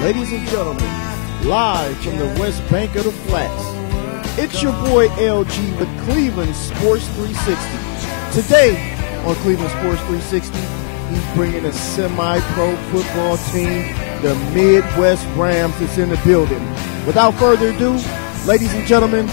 Ladies and gentlemen, live from the West Bank of the Flats, it's your boy LG with Cleveland Sports 360. Today on Cleveland Sports 360, he's bringing a semi-pro football team, the Midwest Rams, that's in the building. Without further ado, ladies and gentlemen,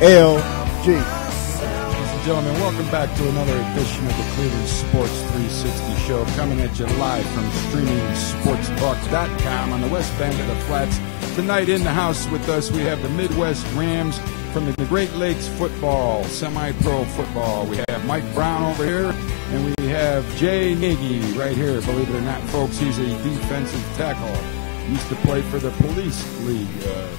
LG. Ladies and gentlemen, welcome back to another edition of the Cleveland Sports 360 show, coming at you live from streamingsportstalk.com on the West Bank of the Flats. Tonight in the house with us, we have the Midwest Rams from the Great Lakes football, semi-pro football. We have Mike Brown over here, and we have Jay Nagy right here. Believe it or not, folks, he's a defensive tackle. He used to play for the Police League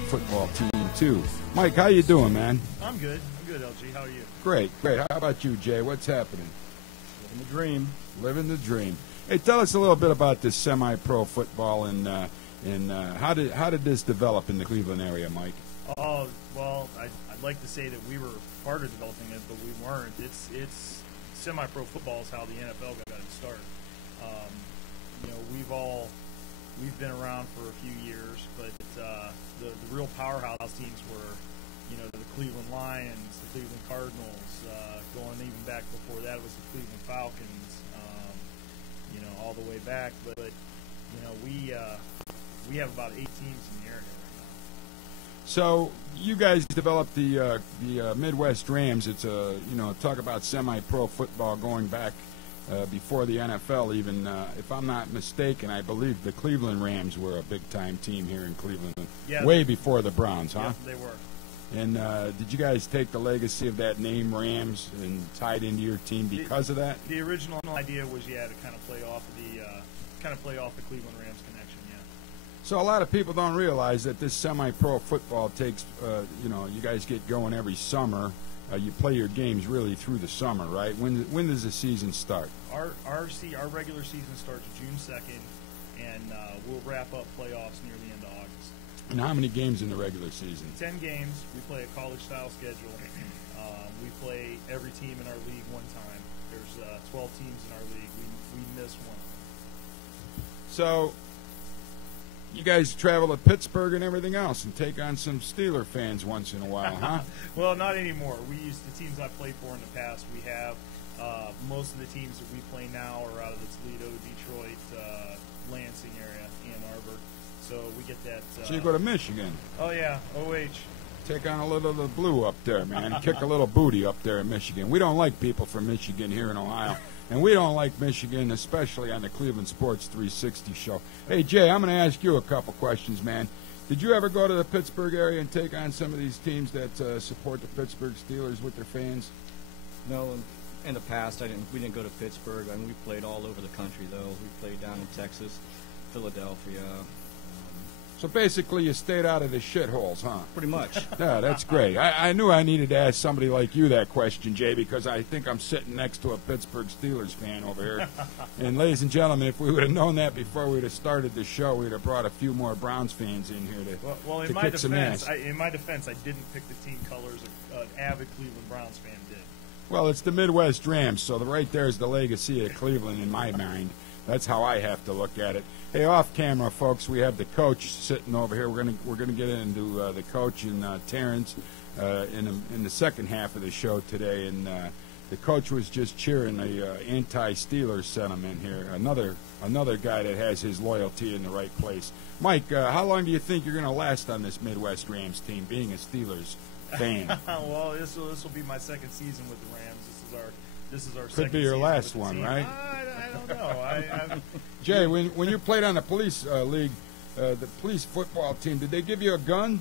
football team, too. Mike, how you doing, man? I'm good, LG. How are you? Great. How about you, Jay? What's happening? Living the dream. Living the dream. Hey, tell us a little bit about this semi-pro football and how did this develop in the Cleveland area, Mike? Oh, well, I'd like to say that we were part of developing it, but we weren't. It's semi-pro football is how the NFL got its start. We've been around for a few years, but the real powerhouse teams were, the Cleveland Lions, the Cleveland Cardinals, going even back before that was the Cleveland Falcons, all the way back. But we have about 8 teams in the area right now. So you guys developed the Midwest Rams. It's talk about semi-pro football going back before the NFL even. If I'm not mistaken, I believe the Cleveland Rams were a big-time team here in Cleveland, way before the Browns, huh? Yeah, they were. And did you guys take the legacy of that name Rams and tie it into your team because of that? The original idea was, to kind of play off the Cleveland Rams connection, yeah. So a lot of people don't realize that this semi-pro football takes, you guys get going every summer. You play your games really through the summer, right? When does the season start? Our regular season starts June 2nd, and we'll wrap up playoffs near the end of August. And how many games in the regular season? 10 games. We play a college-style schedule. We play every team in our league one time. There's 12 teams in our league. We miss one. So you guys travel to Pittsburgh and everything else and take on some Steeler fans once in a while, huh? Well, not anymore. The teams I played for in the past, we have most of the teams that we play now are out of the Toledo, Detroit, Lansing area, Ann Arbor. So we get that. So you go to Michigan. Oh, yeah, OH. Take on a little of the blue up there, man. Kick a little booty up there in Michigan. We don't like people from Michigan here in Ohio. And we don't like Michigan, especially on the Cleveland Sports 360 show. Hey, Jay, I'm going to ask you a couple questions, man. Did you ever go to the Pittsburgh area and take on some of these teams that support the Pittsburgh Steelers with their fans? No, in the past, we didn't go to Pittsburgh. I mean, we played all over the country, though. We played down in Texas, Philadelphia. So basically, you stayed out of the shitholes, huh? Pretty much. Yeah, that's great. I knew I needed to ask somebody like you that question, Jay, because I think I'm sitting next to a Pittsburgh Steelers fan over here. And ladies and gentlemen, if we would have known that before we would have started the show, we'd have brought a few more Browns fans in here to kick some ass. In my defense, I didn't pick the team colors. An avid Cleveland Browns fan did. Well, it's the Midwest Rams, so right there is the legacy of Cleveland in my mind. That's how I have to look at it. Hey, off camera, folks, we have the coach sitting over here. We're gonna get into the coach and Terrence in the second half of the show today. And the coach was just cheering the anti-Steelers sentiment here. Another guy that has his loyalty in the right place. Mike, how long do you think you're gonna last on this Midwest Rams team, being a Steelers fan? Well, this will be my second season with the Rams. This is our could be your last one, right? I don't know. Jay, when you played on the police league, the police football team, did they give you a gun?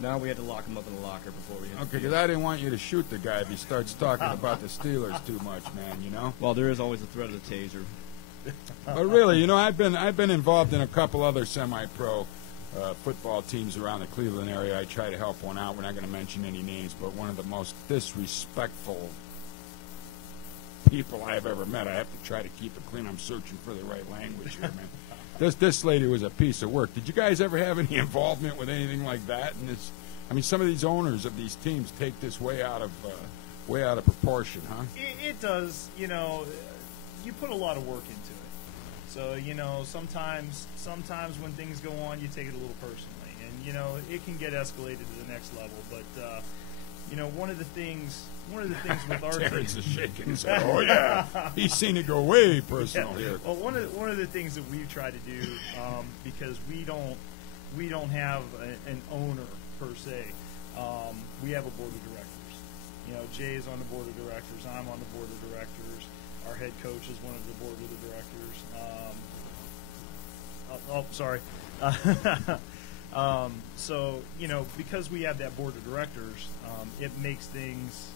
No, we had to lock him up in the locker before we hit Okay, because I didn't want you to shoot the guy if he starts talking about the Steelers too much, man. Well, there is always the threat of the taser. But really, I've been involved in a couple other semi-pro football teams around the Cleveland area. I try to help one out. We're not going to mention any names, but one of the most disrespectful people I've ever met. I have to try to keep it clean. I'm searching for the right language here, man. This lady was a piece of work. Did you guys ever have any involvement with anything like that? And some of these owners of these teams take this way out of proportion, huh? It does. You put a lot of work into it. So, sometimes when things go on, you take it a little personally, and it can get escalated to the next level. But one of the things with our Terrence team, is shaking his head. Oh yeah, he's seen it go way personal here. Well, one of the things that we've tried to do, because we don't have an owner per se, we have a board of directors. Jay is on the board of directors. I'm on the board of directors. Our head coach is one of the board of the directors. So because we have that board of directors, it makes things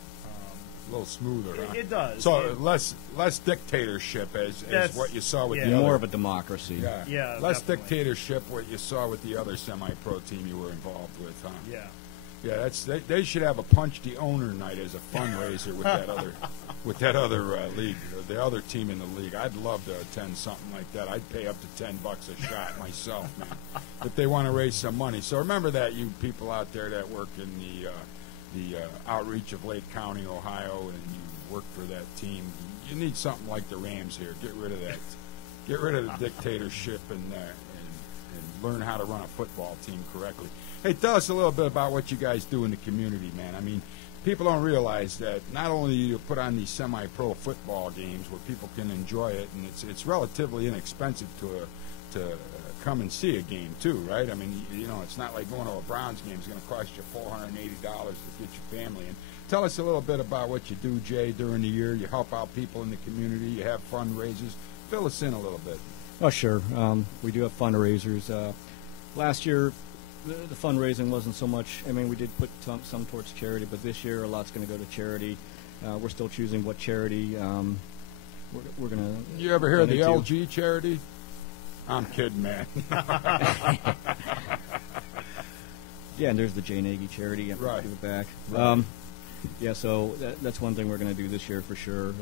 A little smoother. Huh? it does. So less dictatorship as what you saw with yeah. the More other. of a democracy. Yeah, less definitely. dictatorship. What you saw with the other semi-pro team you were involved with, huh? Yeah. Yeah, they should have a punch the owner night as a fundraiser with that other league, or the other team in the league. I'd love to attend something like that. I'd pay up to $10 a shot myself, man, if they want to raise some money. So remember that, you people out there that work in the outreach of Lake County, Ohio, and you work for that team. You need something like the Rams here. Get rid of that. Get rid of the dictatorship and learn how to run a football team correctly. Hey, tell us a little bit about what you guys do in the community, man. I mean, people don't realize that not only do you put on these semi-pro football games where people can enjoy it, and it's relatively inexpensive to come and see a game too, right? I mean, it's not like going to a Browns game is going to cost you $480 to get your family in. Tell us a little bit about what you do, Jay, during the year. You help out people in the community. You have fundraisers. Fill us in a little bit. Oh, sure. We do have fundraisers. Last year, the fundraising wasn't so much. I mean, we did put some towards charity, but this year a lot's going to go to charity. We're still choosing what charity we're going to. You ever hear of the donate to. LG charity? I'm kidding, man. Yeah, and there's the Jay Nagy charity. I Right. Give it back. Right. Yeah, so that's one thing we're going to do this year for sure.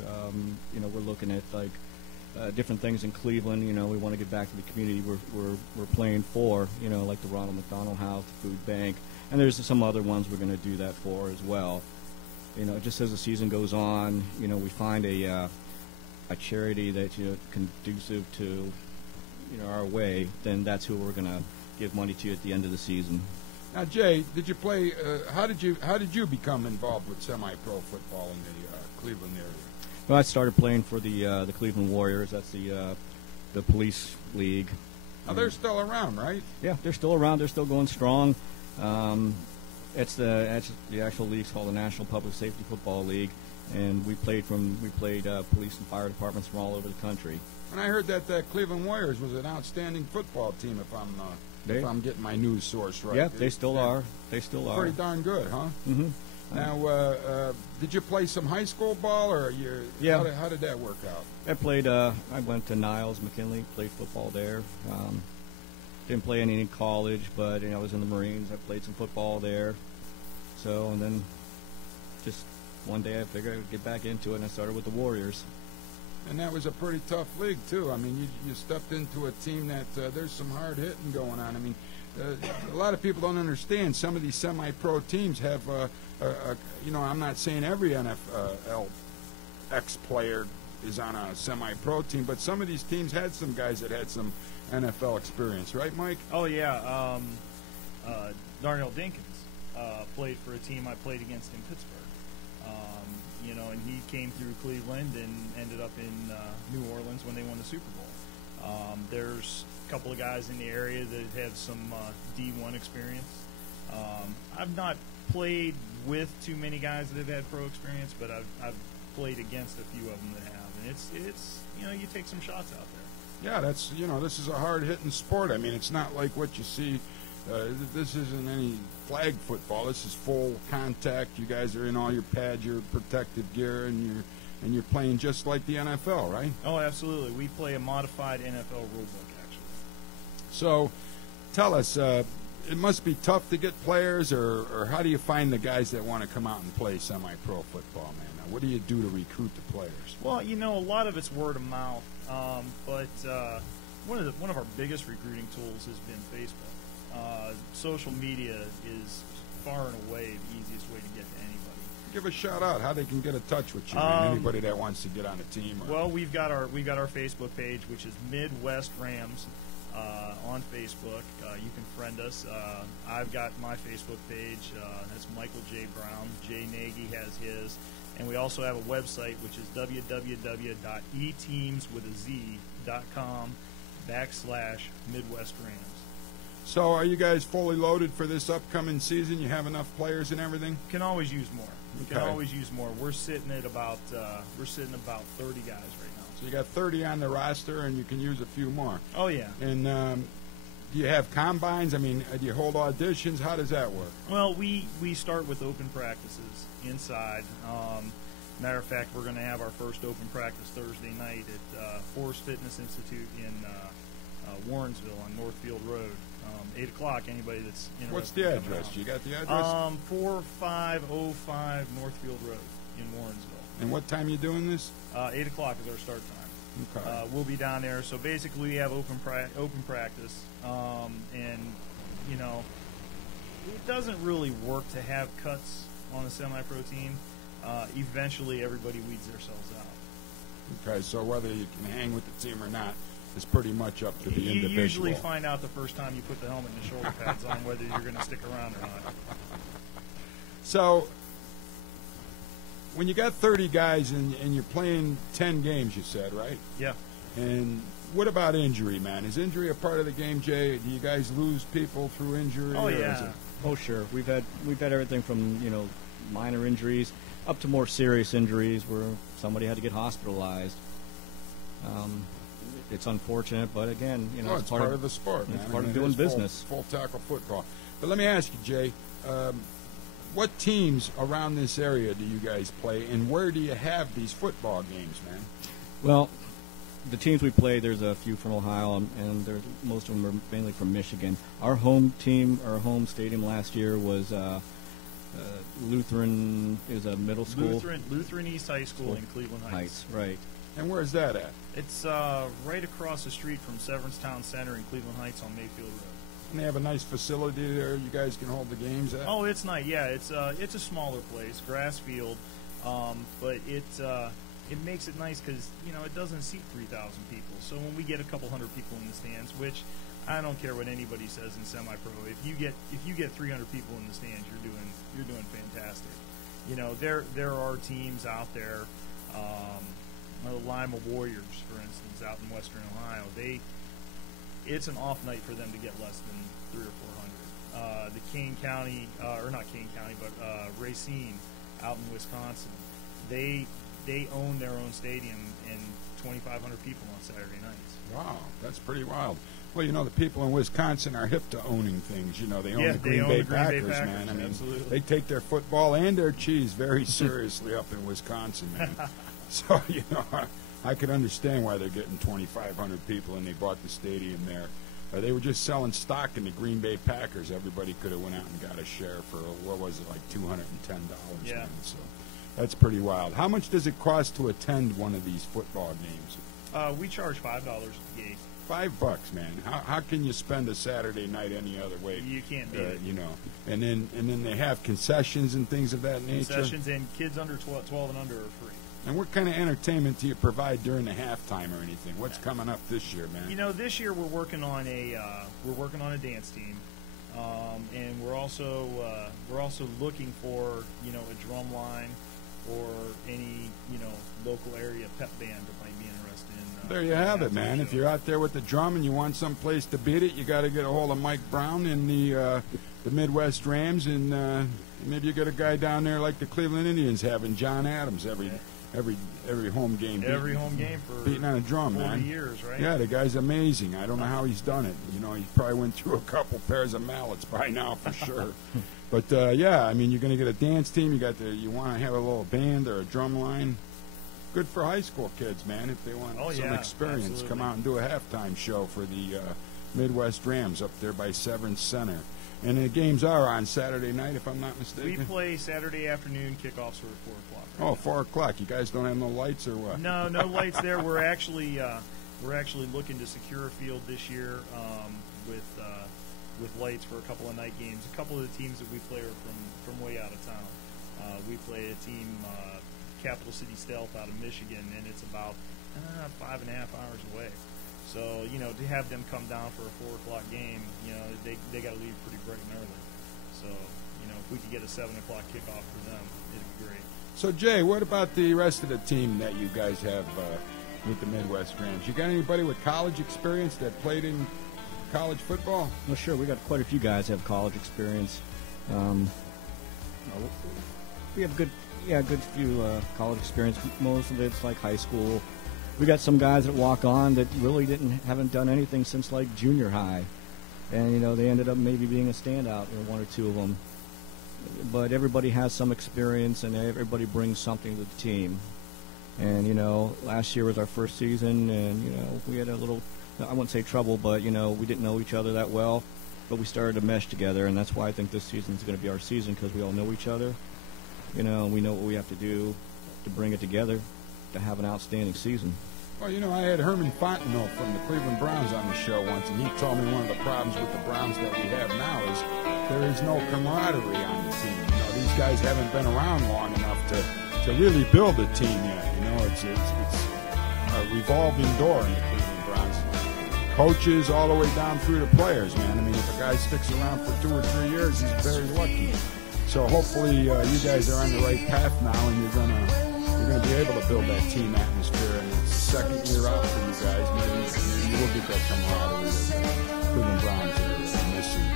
We're looking at different things in Cleveland. We want to get back to the community we're playing for. Like the Ronald McDonald House, the Food Bank, and there's some other ones we're going to do that for as well. Just as the season goes on, we find a charity that's conducive to our way, then that's who we're going to give money to at the end of the season. Now, Jay, did you play? How did you become involved with semi-pro football in the Cleveland area? Well, I started playing for the Cleveland Warriors. That's the police league. Now, they're still around, right? Yeah, they're still around. They're still going strong. It's the actual league's called the National Public Safety Football League, and we played police and fire departments from all over the country. And I heard that the Cleveland Warriors was an outstanding football team, if I'm getting my news source right. Yeah, they still are. They still are. Pretty darn good, huh? Mm-hmm. Now, did you play some high school ball, or Yeah. How did that work out? I went to Niles McKinley, played football there. Didn't play any in college, but I was in the Marines. I played some football there. So, and then just one day I figured I would get back into it, and I started with the Warriors. And that was a pretty tough league too. I mean, you stepped into a team that there's some hard hitting going on. I mean, a lot of people don't understand. Some of these semi-pro teams have, I'm not saying every NFL ex-player is on a semi-pro team, but some of these teams had some guys that had some NFL experience, right, Mike? Oh yeah, Darnell Dinkins played for a team I played against in Pittsburgh. And he came through Cleveland and ended up in New Orleans when they won the Super Bowl. There's a couple of guys in the area that had some D1 experience. I've not played with too many guys that have had pro experience, but I've played against a few of them that have, and it's you take some shots out there. Yeah, that's this is a hard hitting sport. I mean, it's not like what you see. This isn't any flag football. This is full contact. You guys are in all your pads, your protective gear, and you're playing just like the NFL, right? Oh, absolutely. We play a modified NFL rulebook, actually. So, tell us, it must be tough to get players, or how do you find the guys that want to come out and play semi-pro football, man? Now, what do you do to recruit the players? Well, a lot of it's word of mouth, but one of our biggest recruiting tools has been Facebook. Social media is far and away the easiest way to get to anybody. give a shout out how they can get in touch with you. Man. Anybody that wants to get on a team. Well, we've got our Facebook page, which is Midwest Rams on Facebook. You can friend us. I've got my Facebook page. That's Michael J. Brown. Jay Nagy has his. And we also have a website, which is www.eteamswithaz.com/Midwest Rams. So are you guys fully loaded for this upcoming season? You have enough players and everything? Can always use more. Okay. Can always use more. We're sitting at about 30 guys right now. So you got 30 on the roster, and you can use a few more. Oh yeah. And do you have combines? I mean, do you hold auditions? How does that work? Well, we start with open practices inside. Matter of fact, we're going to have our first open practice Thursday night at Forest Fitness Institute in Warrensville on Northfield Road. 8 o'clock, anybody that's interested. What's the address? You got the address? 4505 Northfield Road in Warrensville. And what time you doing this? 8 o'clock is our start time. Okay. We'll be down there. So basically, we have open practice, and you know, it doesn't really work to have cuts on a semi-pro team. Eventually, everybody weeds themselves out. Okay, so whether you can hang with the team or not is pretty much up to the individual. You usually find out the first time you put the helmet and the shoulder pads on whether you're going to stick around or not. So when you got 30 guys and you're playing 10 games, you said, right? Yeah. And what about injury, man? Is injury a part of the game, Jay? Do you guys lose people through injury? Oh, or yeah. is it- Oh, sure. We've had everything from minor injuries up to more serious injuries where somebody had to get hospitalized. It's unfortunate, but again, Well, it's part of the sport, man. It's part of it doing is business. Full tackle football. But let me ask you, Jay, what teams around this area do you guys play, and where do you have these football games, man? Well, the teams we play, there's a few from Ohio, and most of them are mainly from Michigan. Our home team, our home stadium last year was Lutheran is a middle school. Lutheran East High School in Cleveland Heights. Right. And where's that at? It's right across the street from Severance Town Center in Cleveland Heights on Mayfield Road. And they have a nice facility there you guys can hold the games at? Oh, it's nice. Yeah, it's a smaller place, grass field, but it makes it nice because it doesn't seat 3,000 people. So when we get a couple hundred people in the stands, which I don't care what anybody says in semi-pro, if you get 300 people in the stands, you're doing fantastic. There are teams out there. The Lima Warriors, for instance, out in Western Ohio, it's an off night for them to get less than 300 or 400. The Kane County, or not Kane County, but Racine out in Wisconsin, they own their own stadium and 2,500 people on Saturday nights. Wow, that's pretty wild. Well, the people in Wisconsin are hip to owning things. They own the Green Bay Packers, man. I mean, absolutely. they take their football and their cheese very seriously up in Wisconsin, man. So, I could understand why they're getting 2,500 people, and they bought the stadium there. They were just selling stock in the Green Bay Packers. Everybody could have went out and got a share for, what was it, like $210. Yeah. Man. So that's pretty wild. How much does it cost to attend one of these football games? We charge $5 at the gate. $5, man. How can you spend a Saturday night any other way? You can't beat it. And then they have concessions and things of that nature. Concessions, and kids under 12 and under are free. And what kind of entertainment do you provide during the halftime or anything? What's coming up this year, man? This year we're working on a dance team, and we're also looking for a drum line or any local area pep band that might be interested in. There you have it, man. If you're out there with the drum and you want some place to beat it, you got to get a hold of Mike Brown and the Midwest Rams, and maybe you got a guy down there like the Cleveland Indians having John Adams every home game. Every home game for beating on a drum, 40 man. years, right? Yeah, the guy's amazing. I don't know how he's done it. He probably went through a couple pairs of mallets by now for sure. But yeah, I mean, you're going to get a dance team. You want to have a little band or a drum line. Good for high school kids, man, if they want some experience. Absolutely. Come out and do a halftime show for the Midwest Rams up there by Severance Center. And the games are on Saturday night, if I'm not mistaken. We play Saturday afternoon. Kickoffs are at 4 o'clock. Right Oh, 4 o'clock. You guys don't have no lights or what? No lights there. We're actually looking to secure a field this year with lights for a couple of night games. A couple of the teams that we play are from way out of town. We play a team, Capital City Stealth out of Michigan, and it's about 5.5 hours away. So, you know, to have them come down for a 4 o'clock game, you know, they got to leave pretty bright and early. So, you know, if we could get a 7 o'clock kickoff for them, it'd be great. So, Jay, what about the rest of the team that you guys have with the Midwest Rams? You got anybody with college experience that played in college football? Well, sure. We got quite a few guys that have college experience. We have good few college experience. Most of it's like high school. We got some guys that walk on that really haven't done anything since like junior high, and you know they ended up maybe being a standout, you know, 1 or 2 of them. But everybody has some experience, and everybody brings something to the team. And you know, last year was our first season, and you know we had a little, I wouldn't say trouble, but you know we didn't know each other that well, but we started to mesh together, and that's why I think this season is going to be our season, because we all know each other. You know, we know what we have to do to bring it together to have an outstanding season. Well, you know, I had Herman Fontenot from the Cleveland Browns on the show once, and he told me one of the problems with the Browns that we have now is there is no camaraderie on the team. You know, these guys haven't been around long enough to really build a team yet. You know, it's a revolving door in the Cleveland Browns. Coaches all the way down through the players, man. I mean, if a guy sticks around for 2 or 3 years, he's very lucky. So hopefully you guys are on the right path now, and you're gonna be able to build that team atmosphere. And it's the second year out for you guys. Maybe you will get that camaraderie that Cleveland Browns are missing.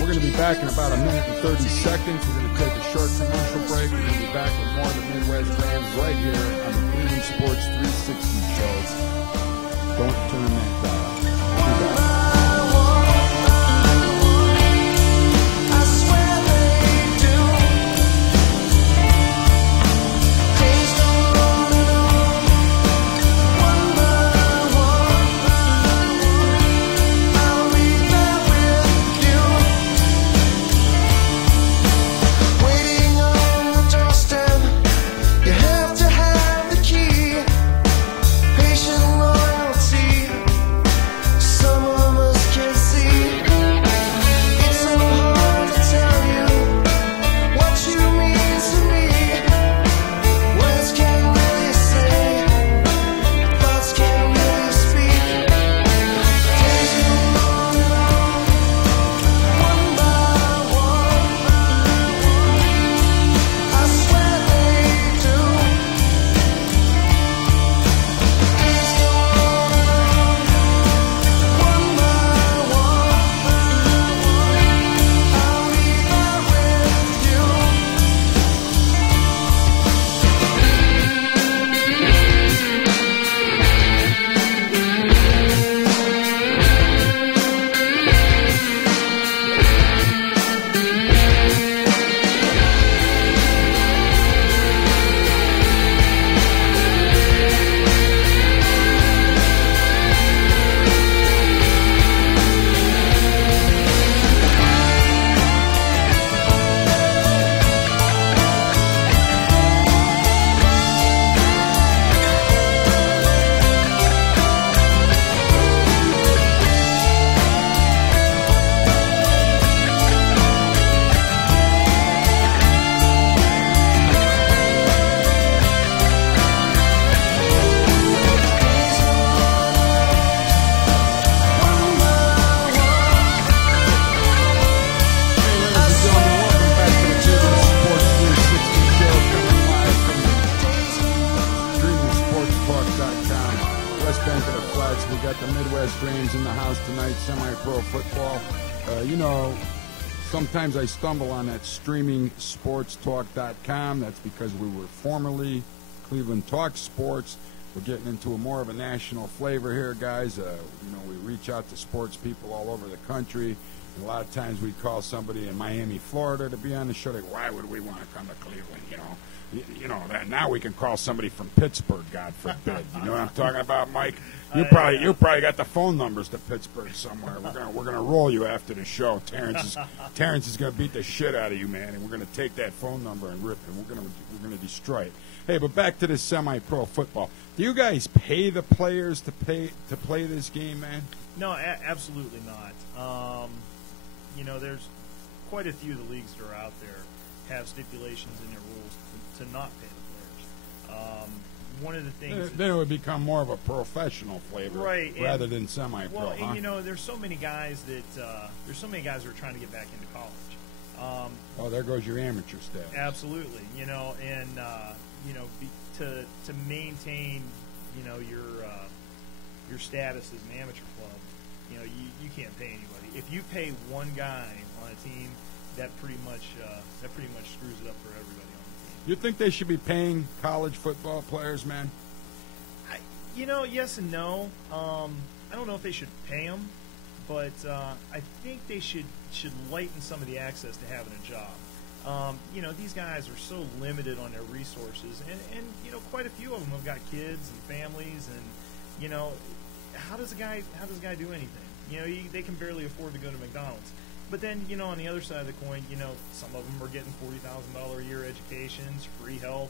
We're going to be back in about 1 minute and 30 seconds. We're going to take a short commercial break. We're going to be back with more of the Midwest Rams right here on the Cleveland Sports 360 show. Don't turn that dial. We'll be back. Semi-pro football. You know, sometimes I stumble on that streamingsportstalk.com. That's because we were formerly Cleveland Talk Sports. We're getting into more of a national flavor here, guys. You know, we reach out to sports people all over the country. And a lot of times we call somebody in Miami, Florida to be on the show. Like, why would we want to come to Cleveland, you know? That now we can call somebody from Pittsburgh, God forbid. You know what I'm talking about, Mike? You probably got the phone numbers to Pittsburgh somewhere. We're gonna roll you after the show. Terrence is gonna beat the shit out of you, man, and we're gonna take that phone number and rip it. We're gonna destroy it. Hey, but back to this semi-pro football. Do you guys pay the players to play this game, man? No, absolutely not. You know, there's quite a few of the leagues that are out there. have stipulations in their rules to not pay the players. One of the things Then it would become more of a professional flavor, right, rather than semi-pro. well, huh? and you know, there's so many guys that are trying to get back into college. Oh, there goes your amateur status. Absolutely, you know, and to maintain, you know, your status as an amateur club, you know, you can't pay anybody. If you pay one guy on a team, that pretty much screws it up for everybody on the team. You think they should be paying college football players, man? Yes and no. I don't know if they should pay them, but I think they should lighten some of the access to having a job. These guys are so limited on their resources, and quite a few of them have got kids and families, and how does a guy do anything? They can barely afford to go to McDonald's. But then, on the other side of the coin, some of them are getting $40,000 a year educations, free health,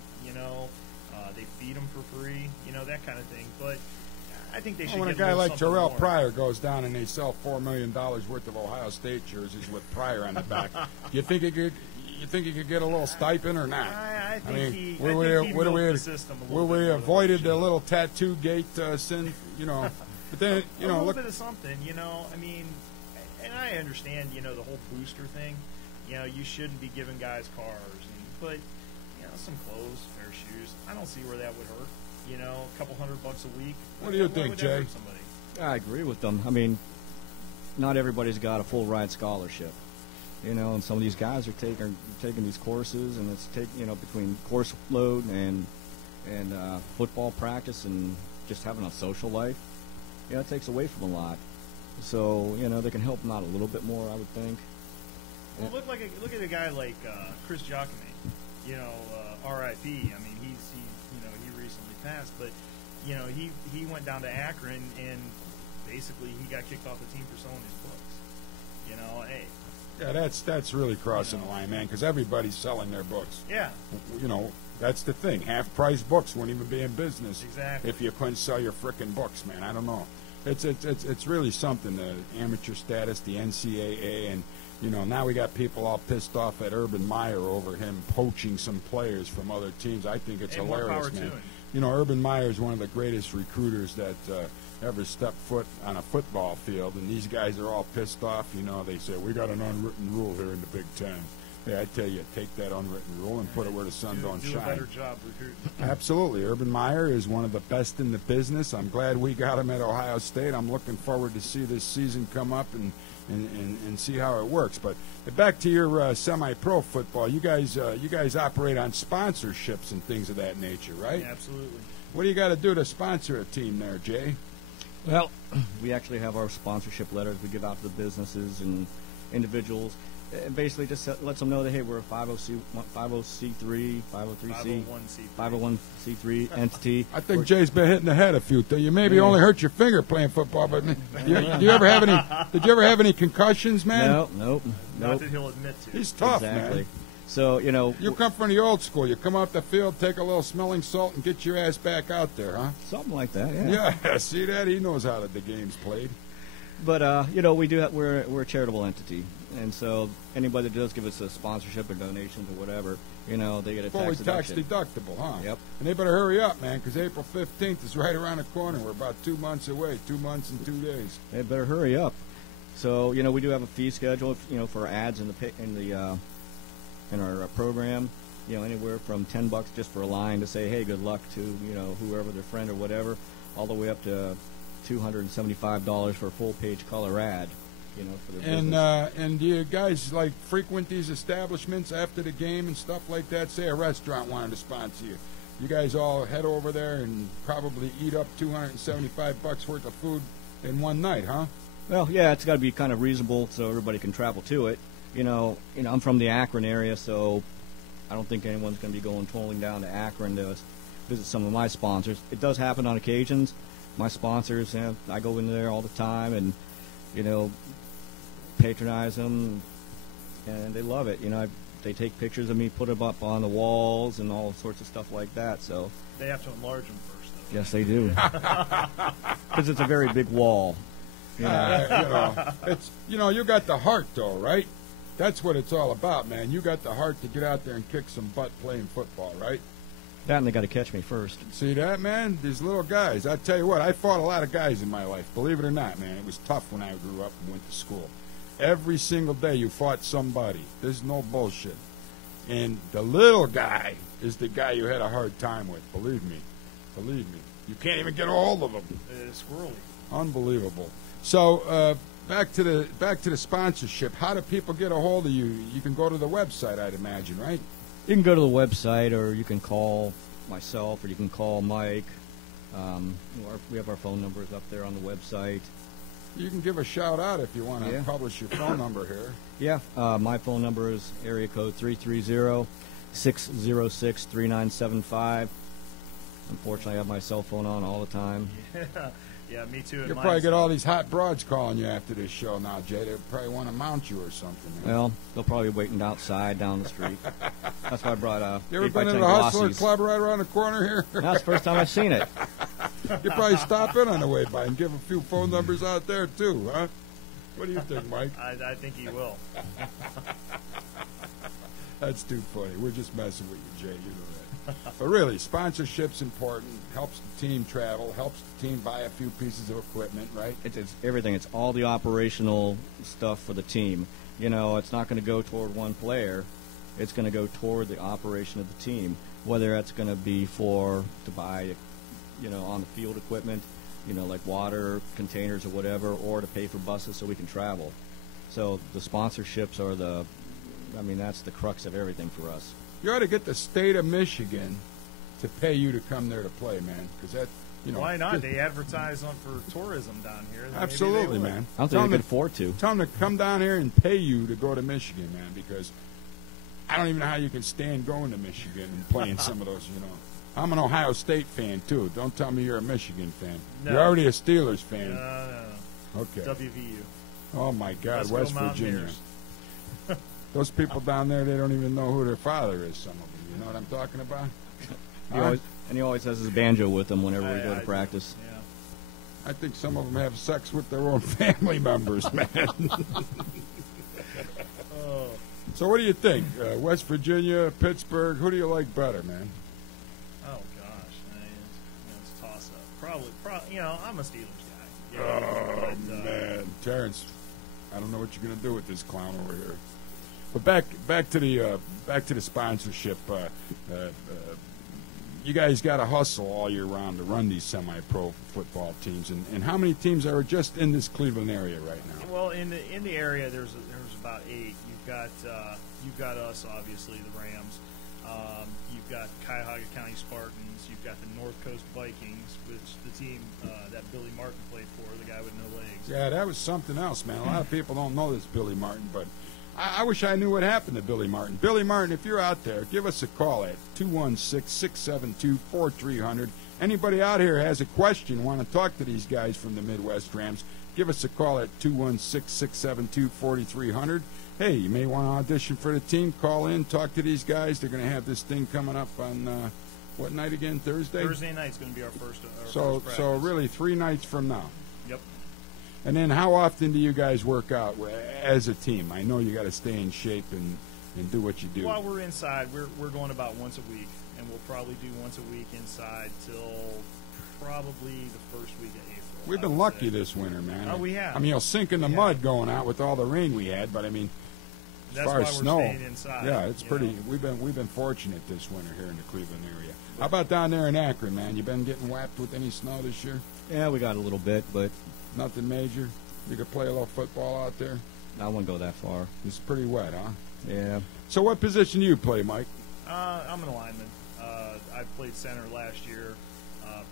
they feed them for free, that kind of thing. But I think they should when a get guy like something Terrell more. Pryor goes down and they sell $4 million worth of Ohio State jerseys with Pryor on the back, you think he could get a little stipend or not? I think mean, he would milked we the system a little would we bit more avoided than the he little tattoo gate sin, But then, should. A little look. bit of something, I mean, and I understand, the whole booster thing. You shouldn't be giving guys cars, but some clothes, fair shoes. I don't see where that would hurt. A couple $100 a week. What do you Why think, would that Jay? hurt somebody? I agree with them. I mean, not everybody's got a full ride scholarship, and some of these guys are taking these courses, and it's between course load and football practice and just having a social life, it takes away from a lot. So they can help them out a little bit more, I would think. Well, look at a guy like Chris Giacomi, R.I.P. I mean, he recently passed, but he went down to Akron and basically he got kicked off the team for selling his books. Hey. Yeah, that's really crossing the line, man, because everybody's selling their books. Yeah. That's the thing. Half-price books wouldn't even be in business Exactly. if you couldn't sell your frickin' books, man. I don't know. It's really something, the amateur status, the NCAA, and now we got people all pissed off at Urban Meyer over him poaching some players from other teams. I think it's Hey, more hilarious, power man. to him. Urban Meyer is one of the greatest recruiters that ever stepped foot on a football field, and these guys are all pissed off. They say, we got an unwritten rule here in the Big Ten. Hey, I tell you, take that unwritten rule and put it where the sun don't do shine. a better job recruiting. Absolutely. Urban Meyer is one of the best in the business. I'm glad we got him at Ohio State. I'm looking forward to see this season come up and see how it works. But back to your semi-pro football. You guys operate on sponsorships and things of that nature, right? Yeah, absolutely. What do you got to do to sponsor a team there, Jay? Well, we actually have our sponsorship letters we give out to the businesses and individuals. It basically just lets them know that, hey, we're a 50C3, 501c3 entity. I think Jay's been hitting the head a few times. You maybe only hurt your finger playing football, but did you ever have any concussions, man? Nope. Not that he'll admit to. He's tough, Exactly. man. So, You come from the old school. You come off the field, take a little smelling salt, and get your ass back out there, huh? something like that, yeah. Yeah, see that? He knows how the game's played. But we do we're a charitable entity, and so anybody that does give us a sponsorship or donations or whatever, they get a Fully tax deduction. deductible, huh? Yep. And they better hurry up, man, because April 15th is right around the corner. We're about 2 months away, 2 months and 2 days. They better hurry up. So we do have a fee schedule, for ads in our program. Anywhere from $10 just for a line to say, hey, good luck to whoever, their friend or whatever, all the way up to $275 for a full page color ad, for their business. And do you guys frequent these establishments after the game and stuff like that? Say a restaurant wanted to sponsor you. You guys all head over there and probably eat up $275 worth of food in one night, huh? Well, yeah, it's got to be kind of reasonable so everybody can travel to it. I'm from the Akron area, so I don't think anyone's going to be going tolling down to Akron to visit some of my sponsors. It does happen on occasions. My sponsors, I go in there all the time and, patronize them, and they love it. They take pictures of me, put them up on the walls and all sorts of stuff like that. So They have to enlarge them first, though. yes, they do, because it's a very big wall. It's you got the heart though, right? That's what it's all about, man. You got the heart to get out there and kick some butt playing football, right? That and they got to catch me first. See that, man? These little guys. I tell you what, I fought a lot of guys in my life. Believe it or not, man. It was tough when I grew up and went to school. Every single day you fought somebody. There's no bullshit. And the little guy is the guy you had a hard time with. Believe me. Believe me. You can't even get a hold of them. It's squirrely. Unbelievable. So, back to the sponsorship. How do people get a hold of you? You can go to the website, I'd imagine, right? You can go to the website, or you can call myself, or you can call Mike. We have our phone numbers up there on the website. You can give a shout out if you want to publish your phone number here. Yeah, my phone number is area code 330-606-3975. Unfortunately, I have my cell phone on all the time. Yeah, me too. You'll probably get all these hot broads calling you after this show now, Jay. They'll probably want to mount you or something. Man. Well, they'll probably be waiting outside down the street. That's why I brought You ever 8x10 been to the Hustler Glossies. Club right around the corner here? That's the first time I've seen it. You probably stop in on the way by and give a few phone numbers out there, too, huh? What do you think, Mike? I think he will. That's too funny. We're just messing with you, Jay. You know that. But really, sponsorship's important. Helps the team travel. Helps the team buy a few pieces of equipment, right? It's everything. It's all the operational stuff for the team. You know, it's not going to go toward one player. It's going to go toward the operation of the team, whether that's going to be to buy, on the field equipment, like water containers or whatever, or to pay for buses so we can travel. So the sponsorships are that's the crux of everything for us. You ought to get the state of Michigan to pay you to come there to play, man. Because that, Why not? They advertise for tourism down here. Absolutely, Maybe they man. I don't think they could afford to. Tell them to come down here and pay you to go to Michigan, man. Because I don't even know how you can stand going to Michigan and playing some of those, I'm an Ohio State fan, too. Don't tell me you're a Michigan fan. No. You're already a Steelers fan. No. Okay. WVU. Oh, my God. Let's West go Virginia. Mountaineers. Those people down there, they don't even know who their father is, some of them. You know what I'm talking about? He always has his banjo with him whenever we go to practice. Yeah. I think some of them have sex with their own family members, man. Oh. So what do you think? West Virginia, Pittsburgh, who do you like better, man? Oh gosh, it's a toss up. Probably. I'm a Steelers guy. Man, Terrence, I don't know what you're gonna do with this clown over here. But back to the sponsorship. You guys got to hustle all year round to run these semi-pro football teams. And how many teams are just in this Cleveland area right now? Well, in the area, there's about 8. You've got us, obviously, the Rams. You've got Cuyahoga County Spartans. You've got the North Coast Vikings, which the team that Billy Martin played for, the guy with no legs. Yeah, that was something else, man. A lot of people don't know this Billy Martin, but I wish I knew what happened to Billy Martin. Billy Martin, if you're out there, give us a call at 216-672-4300. Anybody out here has a question, want to talk to these guys from the Midwest Rams, give us a call at 216-672-4300. Hey, you may want to audition for the team. Call in, talk to these guys. They're going to have this thing coming up on what night again? Thursday? Thursday night's going to be our first So practice. really 3 nights from now. Yep. And then how often do you guys work out as a team? I know you got to stay in shape and do what you do. While we're inside, we're going about once a week, and we'll probably do once a week inside till probably the first week of April. We've been lucky this winter, man. Oh, we have. I mean, you'll sink in the mud going out with all the rain we had, but I mean, as That's far why as we're snow, staying inside. yeah, it's pretty. We've been fortunate this winter here in the Cleveland area. How about down there in Akron, man? You been getting whacked with any snow this year? Yeah, we got a little bit, but Nothing major. You could play a little football out there. I wouldn't go that far. It's pretty wet, huh? Yeah. So, what position do you play, Mike? I'm an lineman. I played center last year.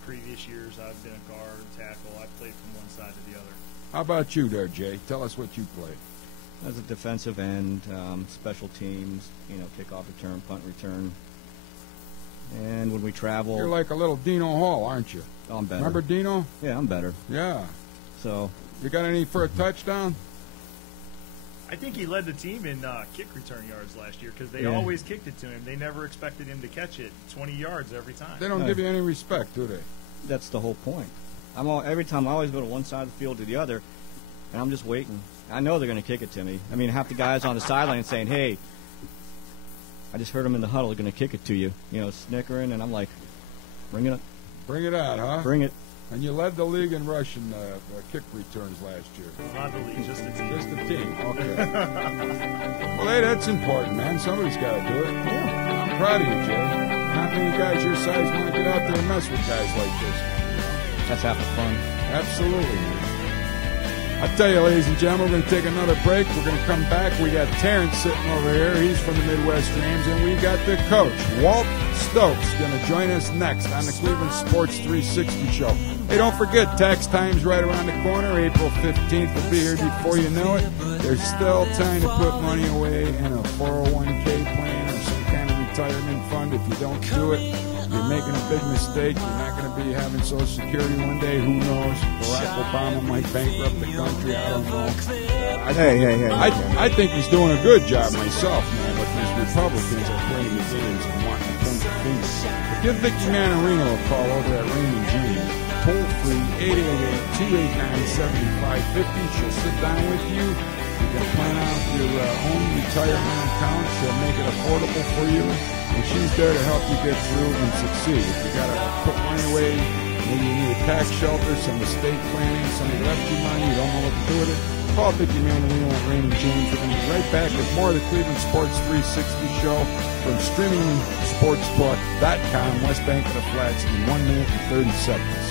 Previous years, I've been a guard, tackle. I played from one side to the other. How about you, there, Jay? Tell us what you play. As a defensive end, special teams, kickoff return, punt return. And when we travel, You're like a little Dino Hall, aren't you? I'm better. Remember Dino? Yeah, I'm better. Yeah. So, You got any for a touchdown? I think he led the team in kick return yards last year because they Yeah. always kicked it to him. They never expected him to catch it 20 yards every time. They don't No. give you any respect, do they? that's the whole point. Every time I always go to one side of the field to the other, and I'm just waiting. I know they're going to kick it to me. I mean, half the guys on the sideline saying, "Hey, I just heard them in the huddle. They're going to kick it to you." You know, snickering, and I'm like, "Bring it up, Bring it out, huh? bring it." And you led the league in rushing kick returns last year. Not the league, just the team. Just the team. Okay. Well, hey, that's important, man. Somebody's got to do it. Yeah. I'm proud of you, Joe. Not many guys your size want to get out there and mess with guys like this. That's half the fun. Absolutely. I tell you, ladies and gentlemen, we're going to take another break. We're going to come back. We got Terrence sitting over here. He's from the Midwest Dreams. And we got the coach, Walt Stokes, going to join us next on the Cleveland Sports 360 show. Hey, don't forget, tax time's right around the corner. April 15th will be here before you know it. There's still time to put money away in a 401k plan or some kind of retirement fund. If you don't do it, you're making a big mistake. You're not going to be having Social Security one day. Who knows? Barack Obama might bankrupt the country. I don't know. I think he's doing a good job myself, man, but these Republicans are playing the games and wanting to point the fingers. But give Victor Manarino a call over at Raymond James. Toll free 888-289-7550. She'll sit down with you. You can plan out your own retirement account. She'll make it affordable for you. And she's there to help you get through and succeed. If you got to put money away, maybe you need a tax shelter, some estate planning, somebody left you money, you don't know what to do with it, call Vicki Manarino at Raymond James. We're going to be right back with more of the Cleveland Sports 360 show from streamingsportstalk.com, West Bank of the Flats, in 1 minute and 30 seconds.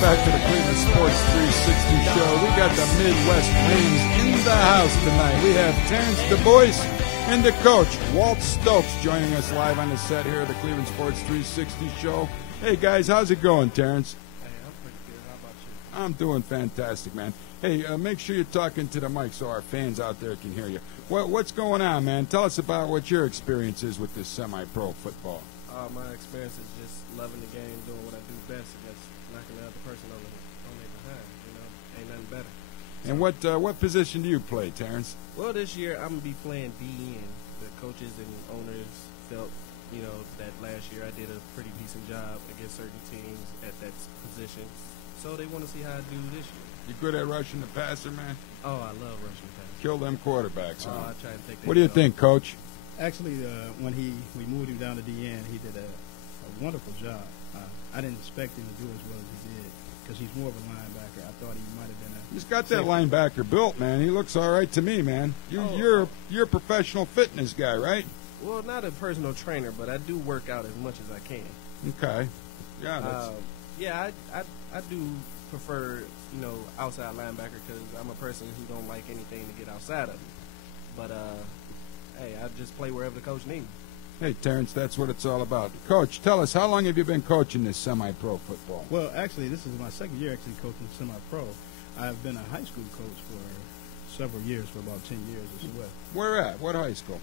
Back to the Cleveland Sports 360 show. We got the Midwest Dreams in the house tonight. We have Terrence DuBois and the coach, Walt Stokes, joining us live on the set here of the Cleveland Sports 360 show. Hey, guys, how's it going, Terrence? Hey, I'm pretty good. How about you? I'm doing fantastic, man. Hey, make sure you're talking to the mic so our fans out there can hear you. What's going on, man? Tell us about what your experience is with this semi-pro football. My experience is just loving the game, doing what I do best, and that's knocking the other person on their behind. You know, ain't nothing better. And what position do you play, Terrence? Well, this year I'm gonna be playing DN. The coaches and owners felt, you know, that last year I did a pretty decent job against certain teams at that position, so they want to see how I do this year. You good at rushing the passer, man? Oh, I love rushing the passer. Kill them quarterbacks. Oh, Huh? I try to take that. What do you think, Coach? Actually, when we moved him down to DN, he did a wonderful job. I didn't expect him to do as well as he did because he's more of a linebacker. I thought he might have been a. He's got that linebacker built, man. He looks all right to me, man. You're a professional fitness guy, right? Well, not a personal trainer, but I do work out as much as I can. Okay. Yeah. That's, I do prefer, you know, outside linebacker because I'm a person who don't like anything to get outside of me. But hey, I just play wherever the coach needs me. Hey, Terrence, that's what it's all about. Coach, tell us, how long have you been coaching this semi-pro football? Well, actually, this is my second year actually coaching semi-pro. I've been a high school coach for several years, for about 10 years as well. Where at? What high school?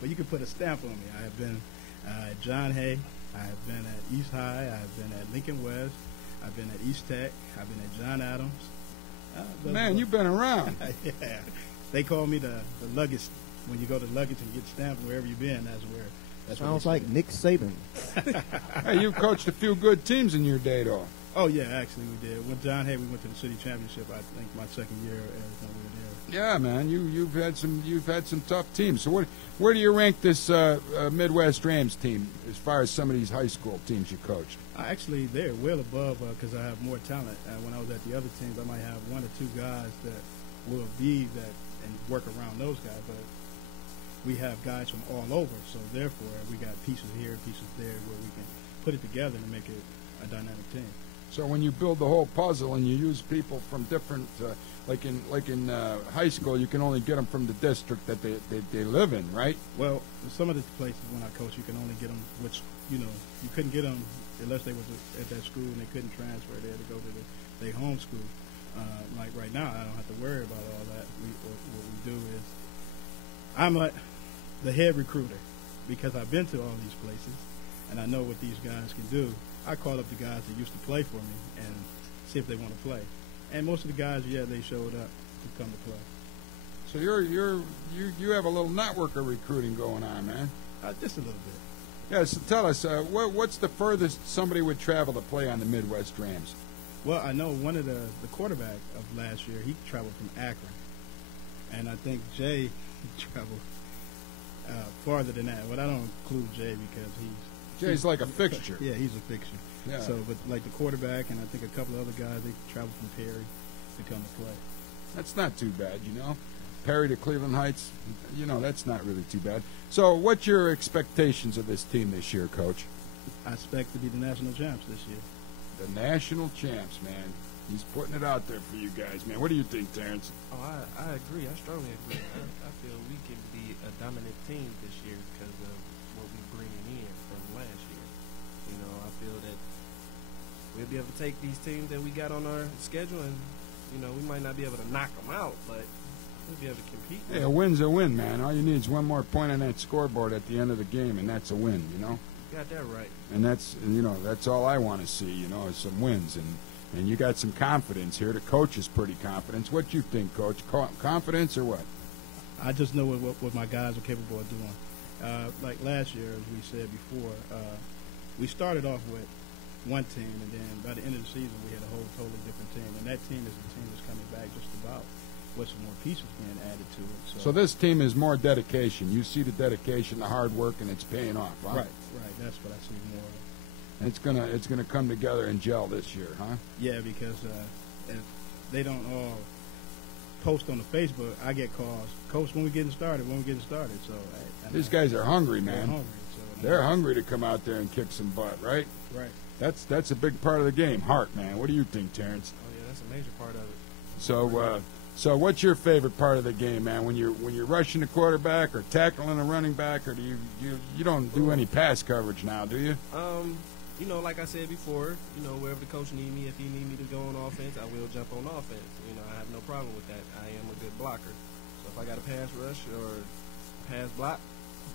But you can put a stamp on me. I have been at John Hay. I have been at East High. I have been at Lincoln West. I've been at East Tech. I've been at John Adams. Man, you've been around. Yeah. They call me the luggage. When you go to luggage and get stamped wherever you've been, that's where Sounds like Nick Saban. Hey, you coached a few good teams in your day, though. Oh, yeah, actually we did. With John Hay, we went to the city championship, I think, my second year when we were there. Yeah, man, you've had some tough teams. So where do you rank this Midwest Rams team as far as some of these high school teams you coached? Actually, they're well above because I have more talent. When I was at the other teams, I might have one or two guys that will be that and work around those guys, but we have guys from all over, so therefore we got pieces here, pieces there, where we can put it together and make it a dynamic team. So when you build the whole puzzle and you use people from different, like in high school, you can only get them from the district that they live in, right? Well, some of the places when I coach, you can only get them, which, you couldn't get them unless they was at that school and they couldn't transfer there to go to their home school. Like right now, I don't have to worry about all that. What we do is, I'm like the head recruiter because I've been to all these places and I know what these guys can do. I call up the guys that used to play for me and see if they want to play. And most of the guys, yeah, they showed up to come to play. So you have a little network of recruiting going on, man. Just a little bit. Yeah. So tell us, what's the furthest somebody would travel to play on the Midwest Rams? Well, I know one of the quarterback of last year, he traveled from Akron. And I think Jay traveled farther than that. But I don't include Jay because Jay's like a fixture. Yeah, he's a fixture. Yeah. So, but like the quarterback and I think a couple of other guys, they traveled from Perry to come to play. That's not too bad, Perry to Cleveland Heights, that's not really too bad. So what's your expectations of this team this year, Coach? I expect to be the national champs this year. The national champs, man. He's putting it out there for you guys, man. What do you think, Terrence? Oh, I agree. I strongly agree. I feel we can be a dominant team this year because of what we're bringing in from last year. I feel that we'll be able to take these teams that we got on our schedule and, we might not be able to knock them out, but we'll be able to compete. Hey, a win's a win, man. All you need is one more point on that scoreboard at the end of the game, and that's a win, You got that right. And that's all I want to see, is some wins. And you got some confidence here. The coach is pretty confident. What you think, Coach? Confidence or what? I just know what my guys are capable of doing. Like last year, as we said before, we started off with one team, and then by the end of the season, we had a whole totally different team. And that team is the team that's coming back just about with some more pieces being added to it. So this team is more dedication. You see the dedication, the hard work, and it's paying off, huh? Right. That's what I see more of. And it's gonna come together and gel this year, huh? Yeah, because if they don't all post on the Facebook, I get calls, Coach, when we getting started. So these guys are hungry, man. They're They're hungry to come out there and kick some butt, right? Right. That's a big part of the game. Heart, man. What do you think, Terrence? Oh yeah, that's a major part of it. So what's your favorite part of the game, man? When you're rushing the quarterback or tackling a running back, or do you don't do any pass coverage now, do you? Like I said before, wherever the coach need me, if he need me to go on offense, I will jump on offense. I have no problem with that. I am a good blocker. So if I got a pass rush or pass block,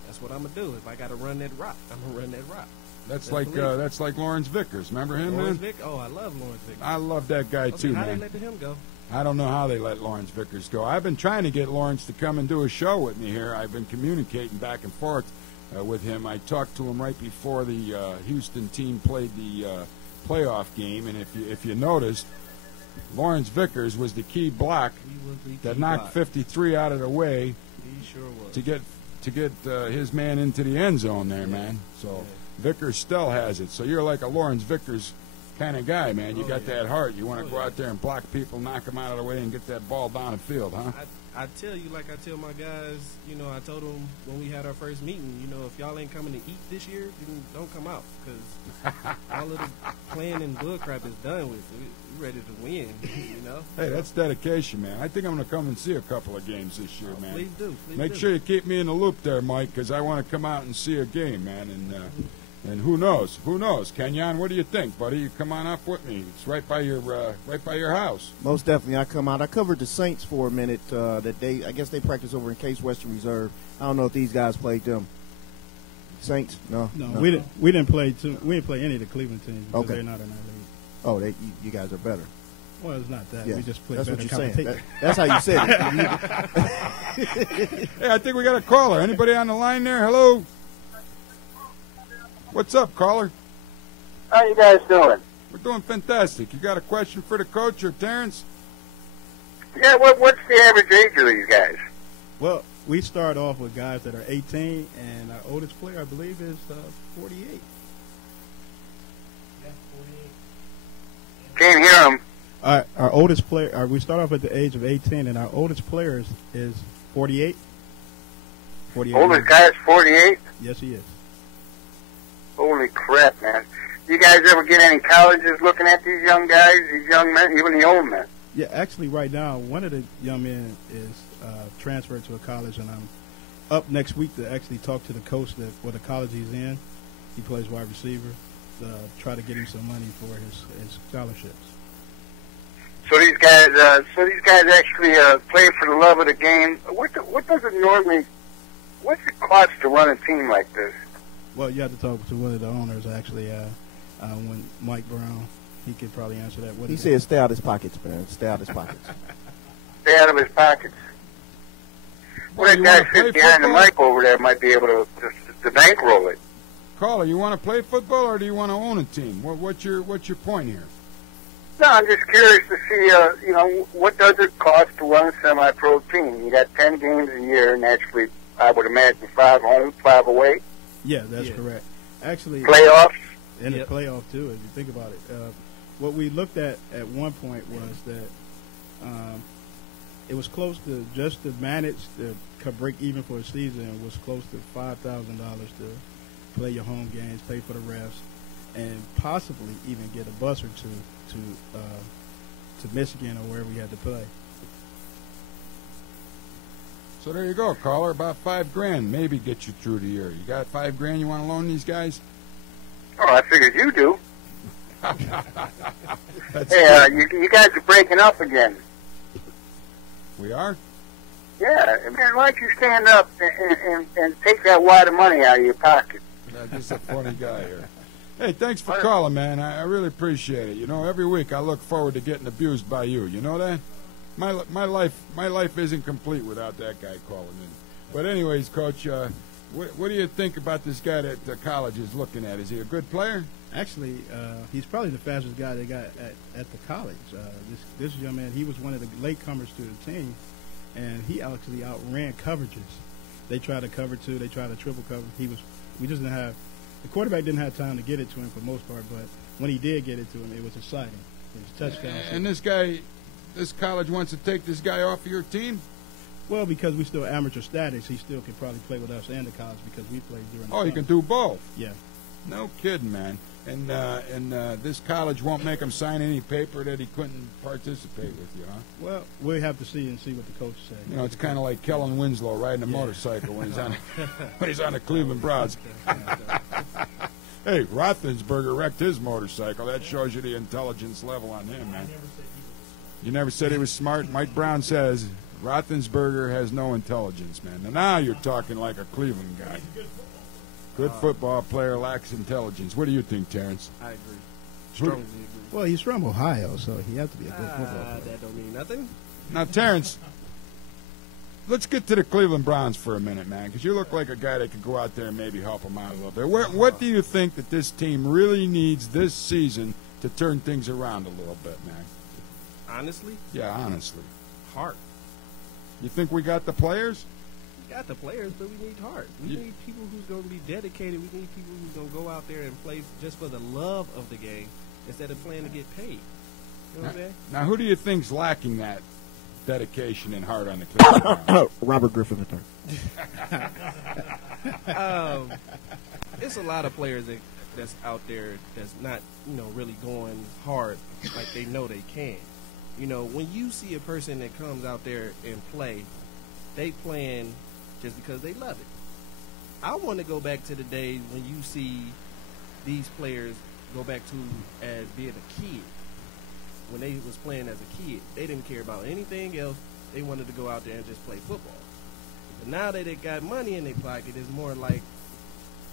that's what I'm gonna do. If I got to run that rock, I'm gonna run that rock. That's like Lawrence Vickers. Remember him, Lawrence man? Oh, I love Lawrence Vickers. I love that guy too, how man. they let him go? I don't know how they let Lawrence Vickers go. I've been trying to get Lawrence to come and do a show with me here. I've been communicating back and forth with him. I talked to him right before the Houston team played the playoff game, and if you noticed, Lawrence Vickers was the key block that knocked 53 out of the way. He sure was. To get his man into the end zone there, man. So Vickers still has it. So you're like a Lawrence Vickers kind of guy, man. You got that heart. You want to go out there and block people, knock them out of the way, and get that ball down the field, huh? I tell you, like I tell my guys, I told them when we had our first meeting, if y'all ain't coming to eat this year, then don't come out because all of the playing and bull crap is done with. We ready to win. You know. Hey, that's dedication, man. I think I'm going to come and see a couple of games this year, man. Please do. Make sure you keep me in the loop there, Mike, because I want to come out and see a game, man. And who knows? Who knows? Kenyon, what do you think, buddy? You come on up with me. It's right by your house. Most definitely, I come out. I covered the Saints for a minute. I guess they practice over in Case Western Reserve. I don't know if these guys played them. Saints? No. We didn't play. We didn't play any of the Cleveland teams because Okay. they're not in our league. Oh, you guys are better. Well, it's not that. Yeah. We just play That's better what you're saying. competition. That's how you said it. Hey, I think we got a caller. Anybody on the line there? Hello? What's up, caller? How you guys doing? We're doing fantastic. You got a question for the coach or Terrence? Yeah, what's the average age of these guys? Well, we start off with guys that are 18, and our oldest player, I believe, is 48. Yeah, 48. Can't hear them. Our oldest player, we start off at the age of 18, and our oldest player is 48. 48 Oldest years. guy's 48? Yes, he is. Holy crap, man. You guys ever get any colleges looking at these young guys, these young men, even the old men? Yeah, actually, right now, one of the young men is transferred to a college, and I'm up next week to actually talk to the coach for the college he's in. He plays wide receiver. Try to get him some money for his scholarships. So these guys actually play for the love of the game. What's it cost to run a team like this? Well, you have to talk to one of the owners, actually. When Mike Brown, he could probably answer that. He said stay out his pockets, man. Stay out his pockets. Stay out of his pockets. Well, you that wanna guy play sitting behind the football? mic over there might be able to bankroll it. Caller, you want to play football or do you want to own a team? What's your point here? No, I'm just curious to see, what does it cost to run a semi-pro team? You got 10 games a year, and actually, I would imagine 5 home, 5 away. Yeah, that's correct. Actually, Playoffs. in the playoff too, if you think about it. What we looked at one point was that it was close to just to manage the break even for a season was close to $5,000 to play your home games, pay for the refs, and possibly even get a bus or two to Michigan or wherever we had to play. So there you go, caller. About $5,000 maybe get you through the year. You got $5,000 you want to loan these guys? Oh, I figured you do. That's Hey, good. you guys are breaking up again. We are? Yeah, man, why don't you stand up and take that wad of money out of your pocket? Just a funny guy here. Hey, thanks for calling, man. I really appreciate it. You know, every week I look forward to getting abused by you. You know that? My life isn't complete without that guy calling in. But anyways, Coach, what do you think about this guy that the college is looking at? Is he a good player? Actually, he's probably the fastest guy they got at the college. This young man, he was one of the latecomers to the team, and he actually outran coverages. They tried to cover two, they tried to triple cover. We just didn't have the quarterback didn't have time to get it to him for the most part, but when he did get it to him, it was exciting. It was touchdown. And this college wants to take this guy off of your team? Well, because we still amateur status, he still could probably play with us and the college because we played during the Oh, you summer. can do both. Yeah. No kidding, man. And this college won't make him sign any paper that he couldn't participate with you, huh? Well, we'll have to see what the coach says. You know, it's kind of like Kellen Winslow riding a motorcycle when he's on the Cleveland Browns. Hey, Roethlisberger wrecked his motorcycle. That shows you the intelligence level on him, man. You never said he was smart. Mike Brown says Roethlisberger has no intelligence, man. Now you're talking like a Cleveland guy. Good football player lacks intelligence. What do you think, Terrence? I agree. Strongly agree. Well, he's from Ohio, so he has to be a good football player. That don't mean nothing. Now, Terrence, let's get to the Cleveland Browns for a minute, man, because you look like a guy that could go out there and maybe help them out a little bit. What do you think that this team really needs this season to turn things around a little bit, man? Honestly, Yeah, honestly. heart. You think we got the players? We got the players, but we need heart. We need people who's going to be dedicated. We need people who's going to go out there and play just for the love of the game instead of playing to get paid. You know what I'm saying? Now, who do you think's lacking that dedication and heart on the Cleveland Browns? Robert Griffin III. It's a lot of players that that's out there that's not, really going hard like they know they can. When you see a person that comes out there and play, they playing just because they love it. I want to go back to the days when you see these players go back to as being a kid. When they was playing as a kid, they didn't care about anything else. They wanted to go out there and just play football. But now that they got money in their pocket, it's more like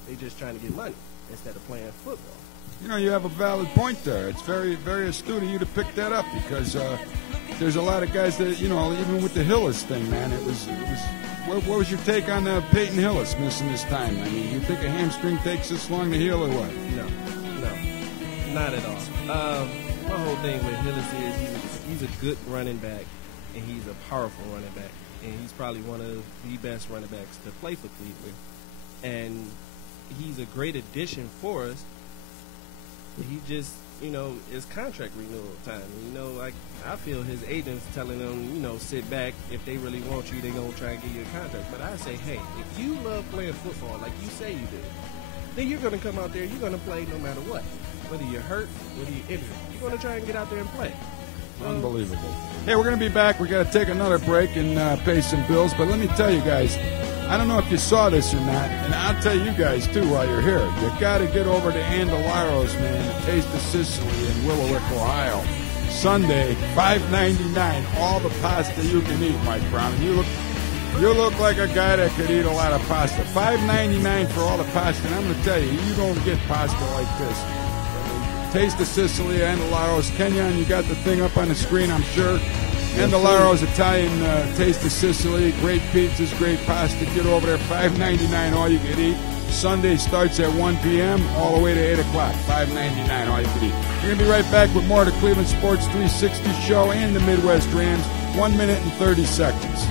they just trying to get money instead of playing football. You have a valid point there. It's very, very astute of you to pick that up because there's a lot of guys that, even with the Hillis thing, man, it was. What was your take on Peyton Hillis missing this time? I mean, you think a hamstring takes this long to heal or what? No, not at all. My whole thing with Hillis is he's a good running back, and he's a powerful running back, and he's probably one of the best running backs to play for Cleveland. And he's a great addition for us. He just, it's contract renewal time. I feel his agent's telling them, sit back. If they really want you, they're going to try and give you a contract. But I say, hey, if you love playing football like you say you do, then you're going to come out there, you're going to play no matter what. Whether you're hurt, whether you're injured, you're going to try and get out there and play. Unbelievable. Hey, we're going to be back. We got to take another break and pay some bills. But let me tell you guys, I don't know if you saw this or not, and I'll tell you guys, too, while you're here. You got to get over to Andalaro's, man, Taste of Sicily in Willowrick, Ohio. Sunday, $5.99, all the pasta you can eat, Mike Brown. And you look like a guy that could eat a lot of pasta. $5.99 for all the pasta, and I'm going to tell you, you don't get pasta like this. Taste of Sicily, Andalaro's. Kenyon, you got the thing up on the screen, I'm sure. Andalaro's Italian Taste of Sicily. Great pizzas, great pasta. Get over there, $5.99 all you can eat. Sunday starts at 1 p.m. all the way to 8 o'clock. $5.99 all you can eat. We're going to be right back with more of the Cleveland Sports 360 show and the Midwest Rams. 1 minute and 30 seconds.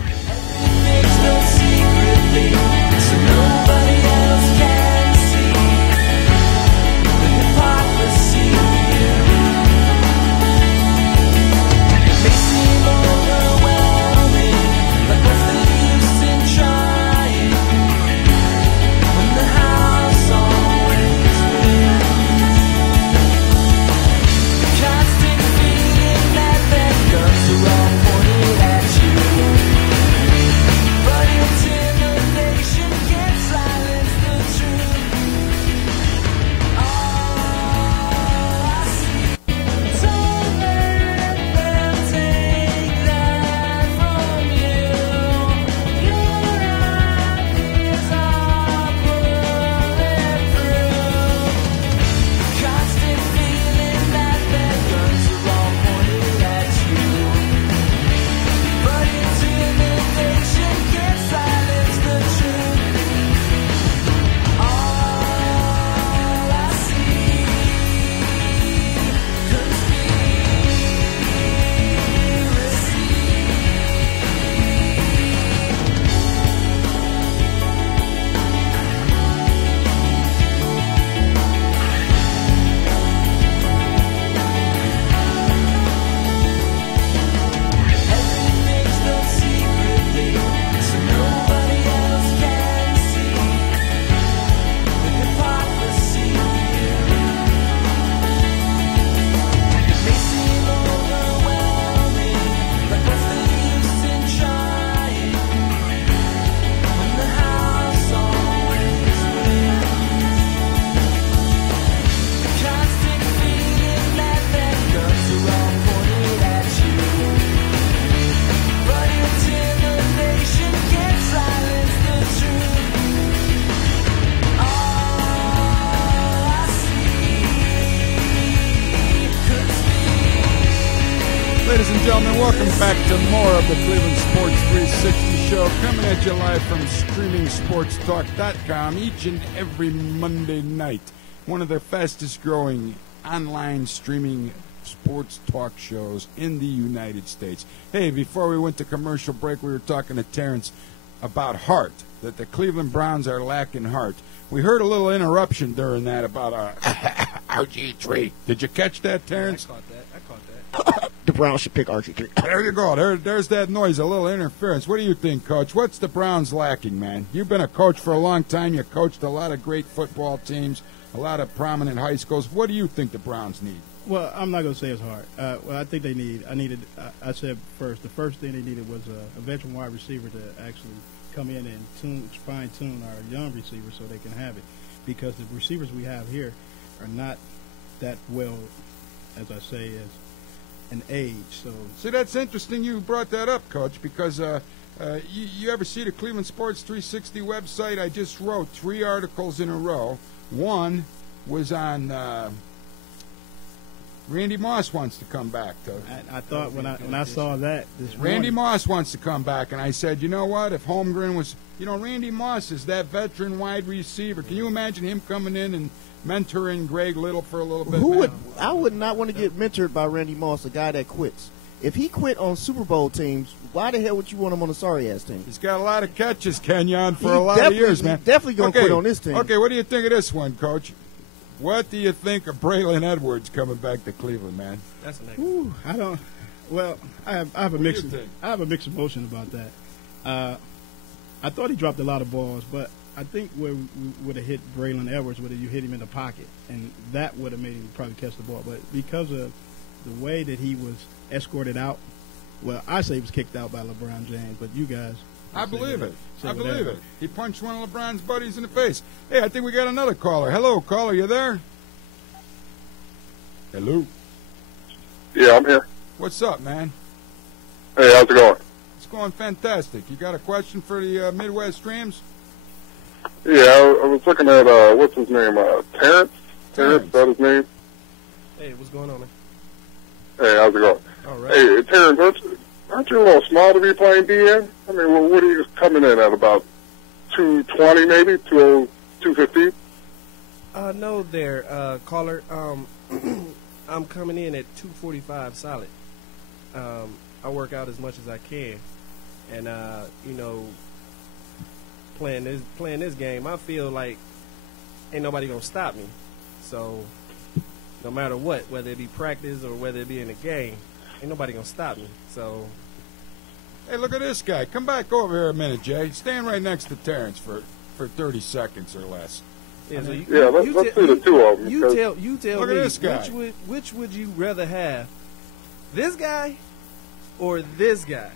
Ladies and gentlemen, welcome back to more of the Cleveland Sports 360 show, coming at you live from StreamingSportsTalk.com each and every Monday night. One of the fastest growing online streaming sports talk shows in the United States. Hey, before we went to commercial break, we were talking to Terrence about heart, that the Cleveland Browns are lacking heart. We heard a little interruption during that about RG3. Did you catch that, Terrence? I caught that. The Browns should pick RG3. There you go. There's that noise, a little interference. What do you think, Coach? What's the Browns lacking, man? You've been a coach for a long time. You coached a lot of great football teams, a lot of prominent high schools. What do you think the Browns need? Well, I'm not going to say it's hard. Well, I think they need. I said first. The first thing they needed was a veteran wide receiver to actually come in and fine tune our young receivers so they can have it, because the receivers we have here are not that well, as I say, as an age. So see, that's interesting. You brought that up, Coach, because you ever see the Cleveland Sports 360 website? I just wrote 3 articles in a row. One was on. Randy Moss wants to come back. I thought when I saw that this Randy morning, Moss wants to come back, and I said, you know what? If Holmgren was, Randy Moss is that veteran wide receiver. Can you imagine him coming in and mentoring Greg Little for a little bit? I would not want to get mentored by Randy Moss, a guy that quits. If he quit on Super Bowl teams, why the hell would you want him on a sorry-ass team? He's got a lot of catches, Kenyon, for a lot of years, man. He's definitely going to quit on this team. Okay, what do you think of this one, Coach? What do you think of Braylon Edwards coming back to Cleveland, man? That's a negative. Ooh, I don't. Well, I have a mixed emotion about that. I thought he dropped a lot of balls, but I think where we would have hit Braylon Edwards would have you hit him in the pocket, and that would have made him probably catch the ball. But because of the way that he was escorted out, well, I say he was kicked out by LeBron James, but you guys. I believe it. I believe it. He punched one of LeBron's buddies in the face. Hey, I think we got another caller. Hello, caller, you there? Hello. Yeah, I'm here. What's up, man? Hey, how's it going? It's going fantastic. You got a question for the Midwest Streams? Yeah, I was looking at, what's his name? Terrence? Terrence, is that his name? Hey, what's going on, man? Hey, how's it going? All right. Hey, Terrence, aren't you a little small to be playing DN? I mean, what are you coming in at, about 220 maybe, 215? No there, caller. I'm coming in at 245 solid. I work out as much as I can. And, playing this game, I feel like ain't nobody going to stop me. So no matter what, whether it be practice or whether it be in a game, ain't nobody going to stop me. So... Hey, look at this guy. Come back over here a minute, Jay. Stand right next to Terrence for 30 seconds or less. Yeah, so let's do the two of them. You tell look me, at this guy. which would you rather have, this guy or this guy?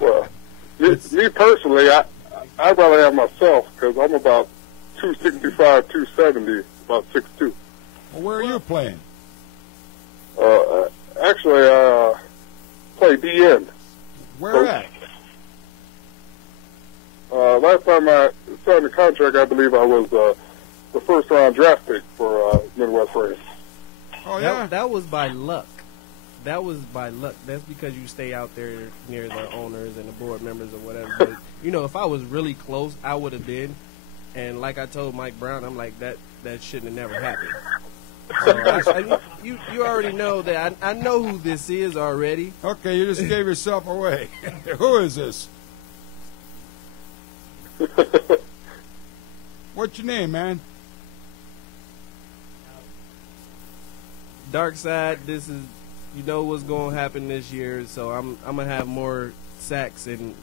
Well, me personally, I'd rather have myself, because I'm about 265, 270, about 6'2". Well, where are you playing? Actually, play DN. Where at? Last time I signed the contract, I believe I was the first-round draft pick for Midwest Race. Oh, yeah? That was by luck. That was by luck. That's because you stay out there near the owners and the board members or whatever. But, if I was really close, I would have been. And like I told Mike Brown, I'm like, that shouldn't have never happened. So you already know that. I know who this is already. Okay, you just gave yourself away. Who is this? What's your name, man? Dark Side, this is, what's going to happen this year. So I'm going to have more sacks and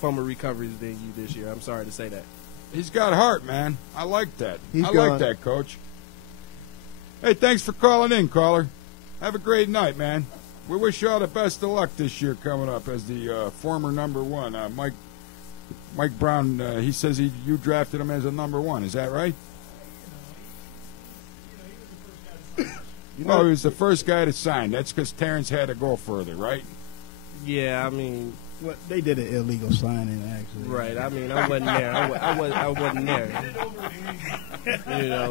fumble recoveries than you this year. I'm sorry to say that. He's got heart, man. I like that. He's like gone. that, Coach. Hey, thanks for calling in, caller. Have a great night, man. We wish you all the best of luck this year coming up as the former number one. Mike Brown, he says you drafted him as a number one. Is that right? He was the first guy to sign. That's because Terrence had to go further, right? Yeah, I mean... Well, they did an illegal signing, actually. Right. I mean, I wasn't there. I wasn't there.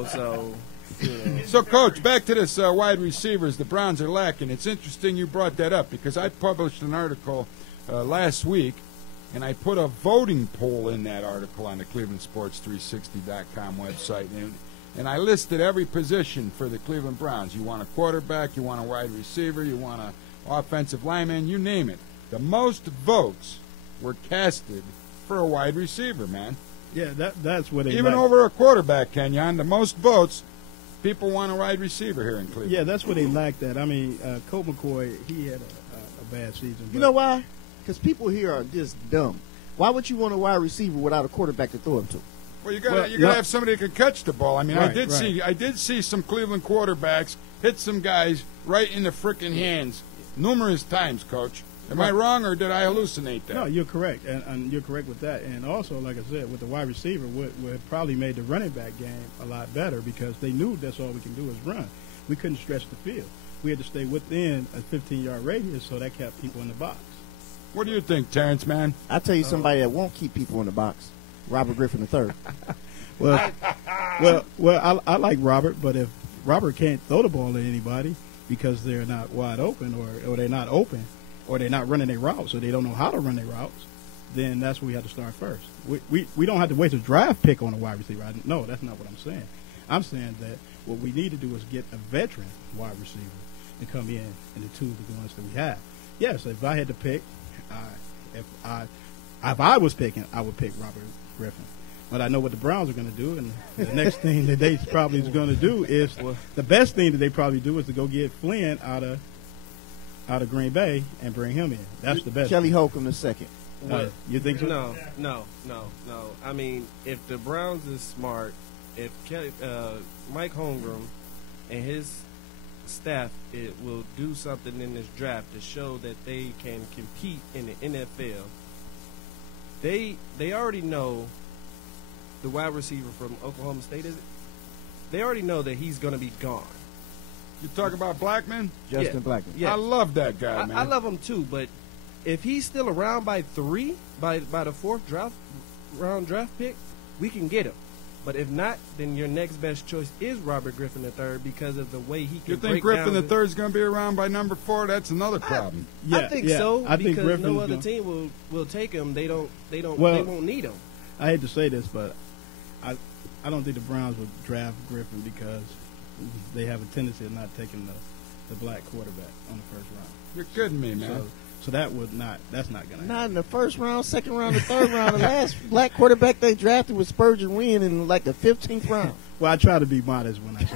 So... So, Coach, back to this wide receivers. The Browns are lacking. It's interesting you brought that up because I published an article last week, and I put a voting poll in that article on the ClevelandSports360.com website, and I listed every position for the Cleveland Browns. You want a quarterback, you want a wide receiver, you want an offensive lineman, you name it. The most votes were casted for a wide receiver, man. Yeah, that's what they even like. over a quarterback, Kenyon. The most votes. People want a wide receiver here in Cleveland. Yeah, that's what they lacked at. I mean, Colt McCoy, he had a bad season. You know why? Because people here are just dumb. Why would you want a wide receiver without a quarterback to throw him to? Well, you got Well, to no. have somebody that can catch the ball. I mean, Right, I did see some Cleveland quarterbacks hit some guys right in the frickin' hands numerous times, Coach. Am I wrong, or did I hallucinate that? No, you're correct, and you're correct with that. And also, like I said, with the wide receiver, what probably made the running back game a lot better because they knew that's all we can do is run. We couldn't stretch the field. We had to stay within a 15-yard radius, so that kept people in the box. What do you think, Terrence, man? I tell you somebody that won't keep people in the box. Robert Griffin III. Well, I like Robert, but if Robert can't throw the ball at anybody because they're not wide open or they're not open or they're not running their routes or they don't know how to run their routes, then that's where we have to start first. We don't have to waste a draft pick on a wide receiver. No, that's not what I'm saying. I'm saying that what we need to do is get a veteran wide receiver to come in and the two of the ones that we have. Yes, if I had to pick, if I was picking, I would pick Robert Griffin. But I know what the Browns are going to do, and the next thing that they probably is going to do is the best thing that they probably do is to go get Flynn out of Green Bay and bring him in. That's the best. Kelly Holcomb II. You think so? No. I mean, if the Browns is smart, if Mike Holmgren and his staff will do something in this draft to show that they can compete in the NFL, they already know the wide receiver from Oklahoma State, is it? They already know that he's going to be gone. You talk about Blackman? Justin Blackman. Yeah. I love that guy, man. I love him too, but if he's still around by the fourth round draft pick, we can get him. But if not, then your next best choice is Robert Griffin III because of the way he can You think break Griffin down III is going to be around by number 4? That's another problem. I think so I think because Griffin's no other gonna- team will take him. They Well, won't need him. I hate to say this, but I don't think the Browns would draft Griffin because they have a tendency of not taking the black quarterback on the first round. You're kidding me, man. So that's not going to Not happen. in the first round, second round, the third round. The last black quarterback they drafted was Spurgeon Wynn in like the 15th round. Well, I try to be modest when I say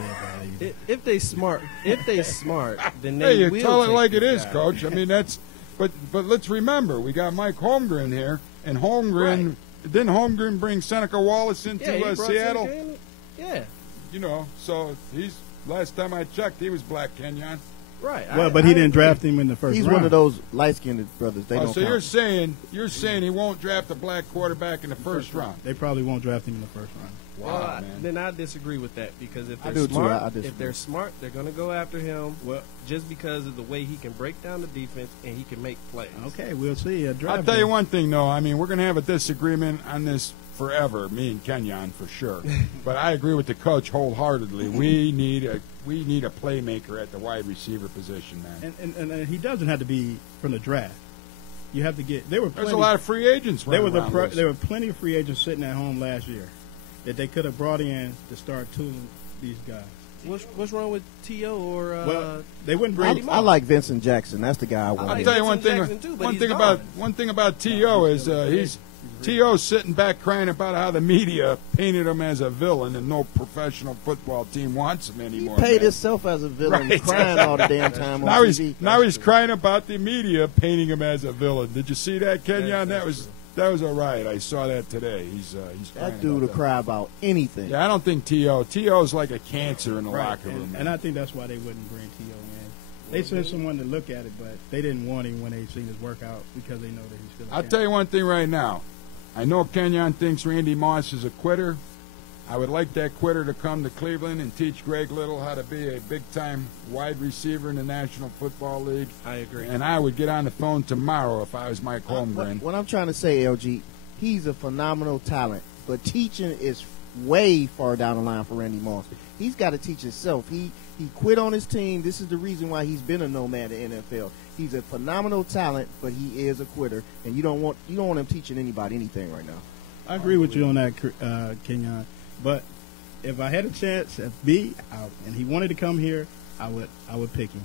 that. If they smart, then Hey, they you will tell it take like it this is, guy. Coach. I mean, that's. But let's remember, we got Mike Holmgren here, and Holmgren. Right. Didn't Holmgren bring Seneca Wallace into Yeah, he brought Seattle? Seneca in. Yeah, You know, so he's. Last time I checked, he was black, Kenyon. right. Well, but he didn't draft him in the first He's round. one of those light-skinned brothers. They Oh, don't so count. you're saying he won't draft a black quarterback in the first round? They probably won't draft him in the first round. Wow, man. Then I disagree with that because if I they're do too. smart, I disagree. if they're smart, they're going to go after him. Well, Just because of the way he can break down the defense and he can make plays. okay, we'll see. I'll tell you one thing, though. I mean, we're going to have a disagreement on this forever, me and Kenyon for sure. But I agree with the coach wholeheartedly. We need a playmaker at the wide receiver position, man. And he doesn't have to be from the draft. You have to get. There's There's a lot of free agents running around this. There were plenty of free agents sitting at home last year that they could have brought in to start tooling these guys. What's wrong with T.O. or Well, they wouldn't bring. I like Vincent Jackson. That's the guy I want. I'll here. tell you one Vincent thing. Jackson too, but One he's thing gone. about T.O. is he's T.O.'s sitting back crying about how the media painted him as a villain and no professional football team wants him He anymore. paid man. himself as a villain, Right. crying all the damn time on Now TV. he's crying about the media painting him as a villain. Did you see that, Kenyon? That was a riot. I saw that today. He's crying That dude will about that. cry about anything. Yeah, I don't think T.O.'s like a cancer in the Right. locker room. And I think that's why they wouldn't bring T.O. in. They sent someone to look at it, but they didn't want him when they seen his workout because they know that he's still. I'll tell you one thing right now. I know Kenyon thinks Randy Moss is a quitter. I would like that quitter to come to Cleveland and teach Greg Little how to be a big-time wide receiver in the National Football League. I agree. And I would get on the phone tomorrow if I was Mike Holmgren. What I'm trying to say, LG, he's a phenomenal talent, but teaching is way far down the line for Randy Moss. He's got to teach himself. He quit on his team. This is the reason why he's been a nomad in the NFL. He's a phenomenal talent, but he is a quitter, and you don't want him teaching anybody anything right now. I agree with you on that, Kenyon. But if I had a chance at B, and he wanted to come here, I would pick him.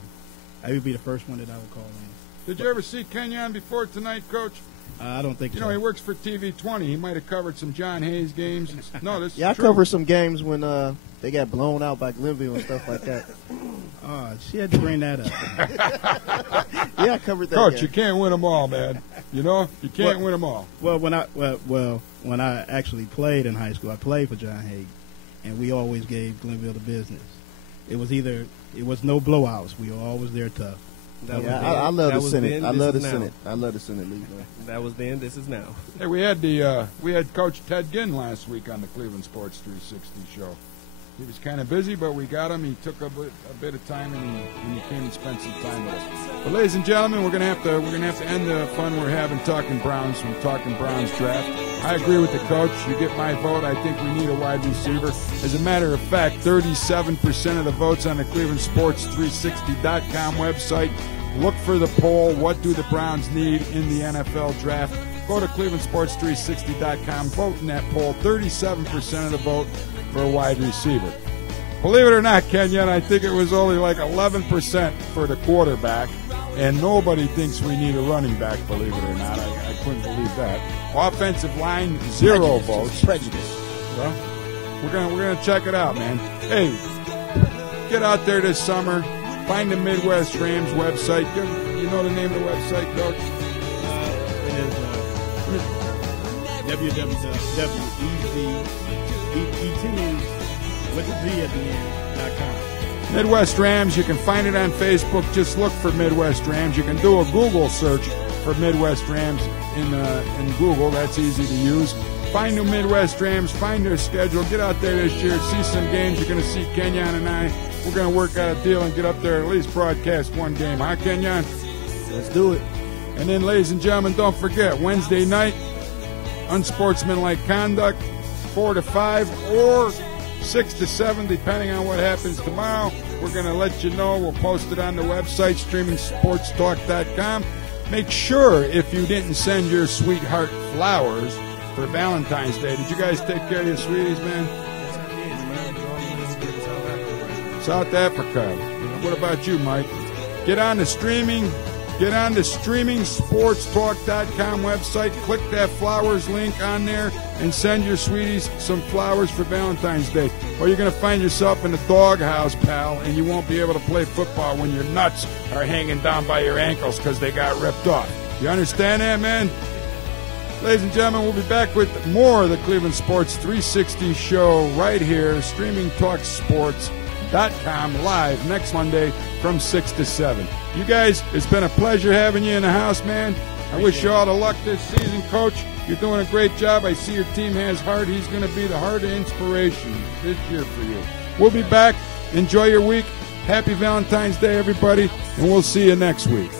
I would be the first one that I would call in. Did you ever see Kenyon before tonight, Coach? I don't think You so. know, he works for TV20. He might have covered some John Hayes games. No, this Yeah, I is true. covered some games when they got blown out by Glenville and stuff like that. Oh, she had to bring that up. Yeah, I covered that Coach, game. you can't win them all, man. You know, you can't win them all. Well, when I actually played in high school, I played for John Hagan, and we always gave Glenville the business. It was no blowouts. We were always there tough. I love the Senate. I love the Senate. I love the Senate league. That was then. This is now. Hey, we had Coach Ted Ginn last week on the Cleveland Sports 360 show. He was kind of busy, but we got him. He took a bit of time, and he came and spent some time with us. But ladies and gentlemen, we're gonna have to end the fun we're having talking Browns from Talking Browns draft. I agree with the coach. You get my vote. I think we need a wide receiver. As a matter of fact, 37% of the votes on the ClevelandSports360.com website. Look for the poll. What do the Browns need in the NFL draft? Go to ClevelandSports360.com. Vote in that poll. 37% of the vote for a wide receiver. Believe it or not, Kenyon, I think it was only like 11% for the quarterback, and nobody thinks we need a running back, believe it or not. I couldn't believe that. Offensive line, 0 votes. Prejudice. Well, we're gonna check it out, man. Hey, get out there this summer. Find the Midwest Rams website. You know the name of the website, Coach? It is www.ET.com. Midwest Rams, you can find it on Facebook. Just look for Midwest Rams. You can do a Google search for Midwest Rams in Google. That's easy to use. Find the Midwest Rams. Find their schedule. Get out there this year. See some games. You're going to see Kenyon and I. We're going to work out a deal and get up there, at least broadcast one game. Huh, Kenyon? Let's do it. And then, ladies and gentlemen, don't forget, Wednesday night, unsportsmanlike conduct, 4 to 5 or 6 to 7, depending on what happens tomorrow. We're going to let you know. We'll post it on the website, streamingsportstalk.com. Make sure, if you didn't send your sweetheart flowers for Valentine's Day, did you guys take care of your sweeties, man? South Africa. What about you, Mike? Get on the streamingsportstalk.com website. Click that flowers link on there and send your sweeties some flowers for Valentine's Day. Or you're going to find yourself in the doghouse, pal, and you won't be able to play football when your nuts are hanging down by your ankles because they got ripped off. You understand that, man? Ladies and gentlemen, we'll be back with more of the Cleveland Sports 360 show right here, streamingtalksports.com live next Monday from 6 to 7. You guys, it's been a pleasure having you in the house, man. I wish you all the luck this season, Coach. You're doing a great job. I see your team has heart. He's going to be the heart of inspiration this year for you. We'll be back. Enjoy your week. Happy Valentine's Day, everybody, and we'll see you next week.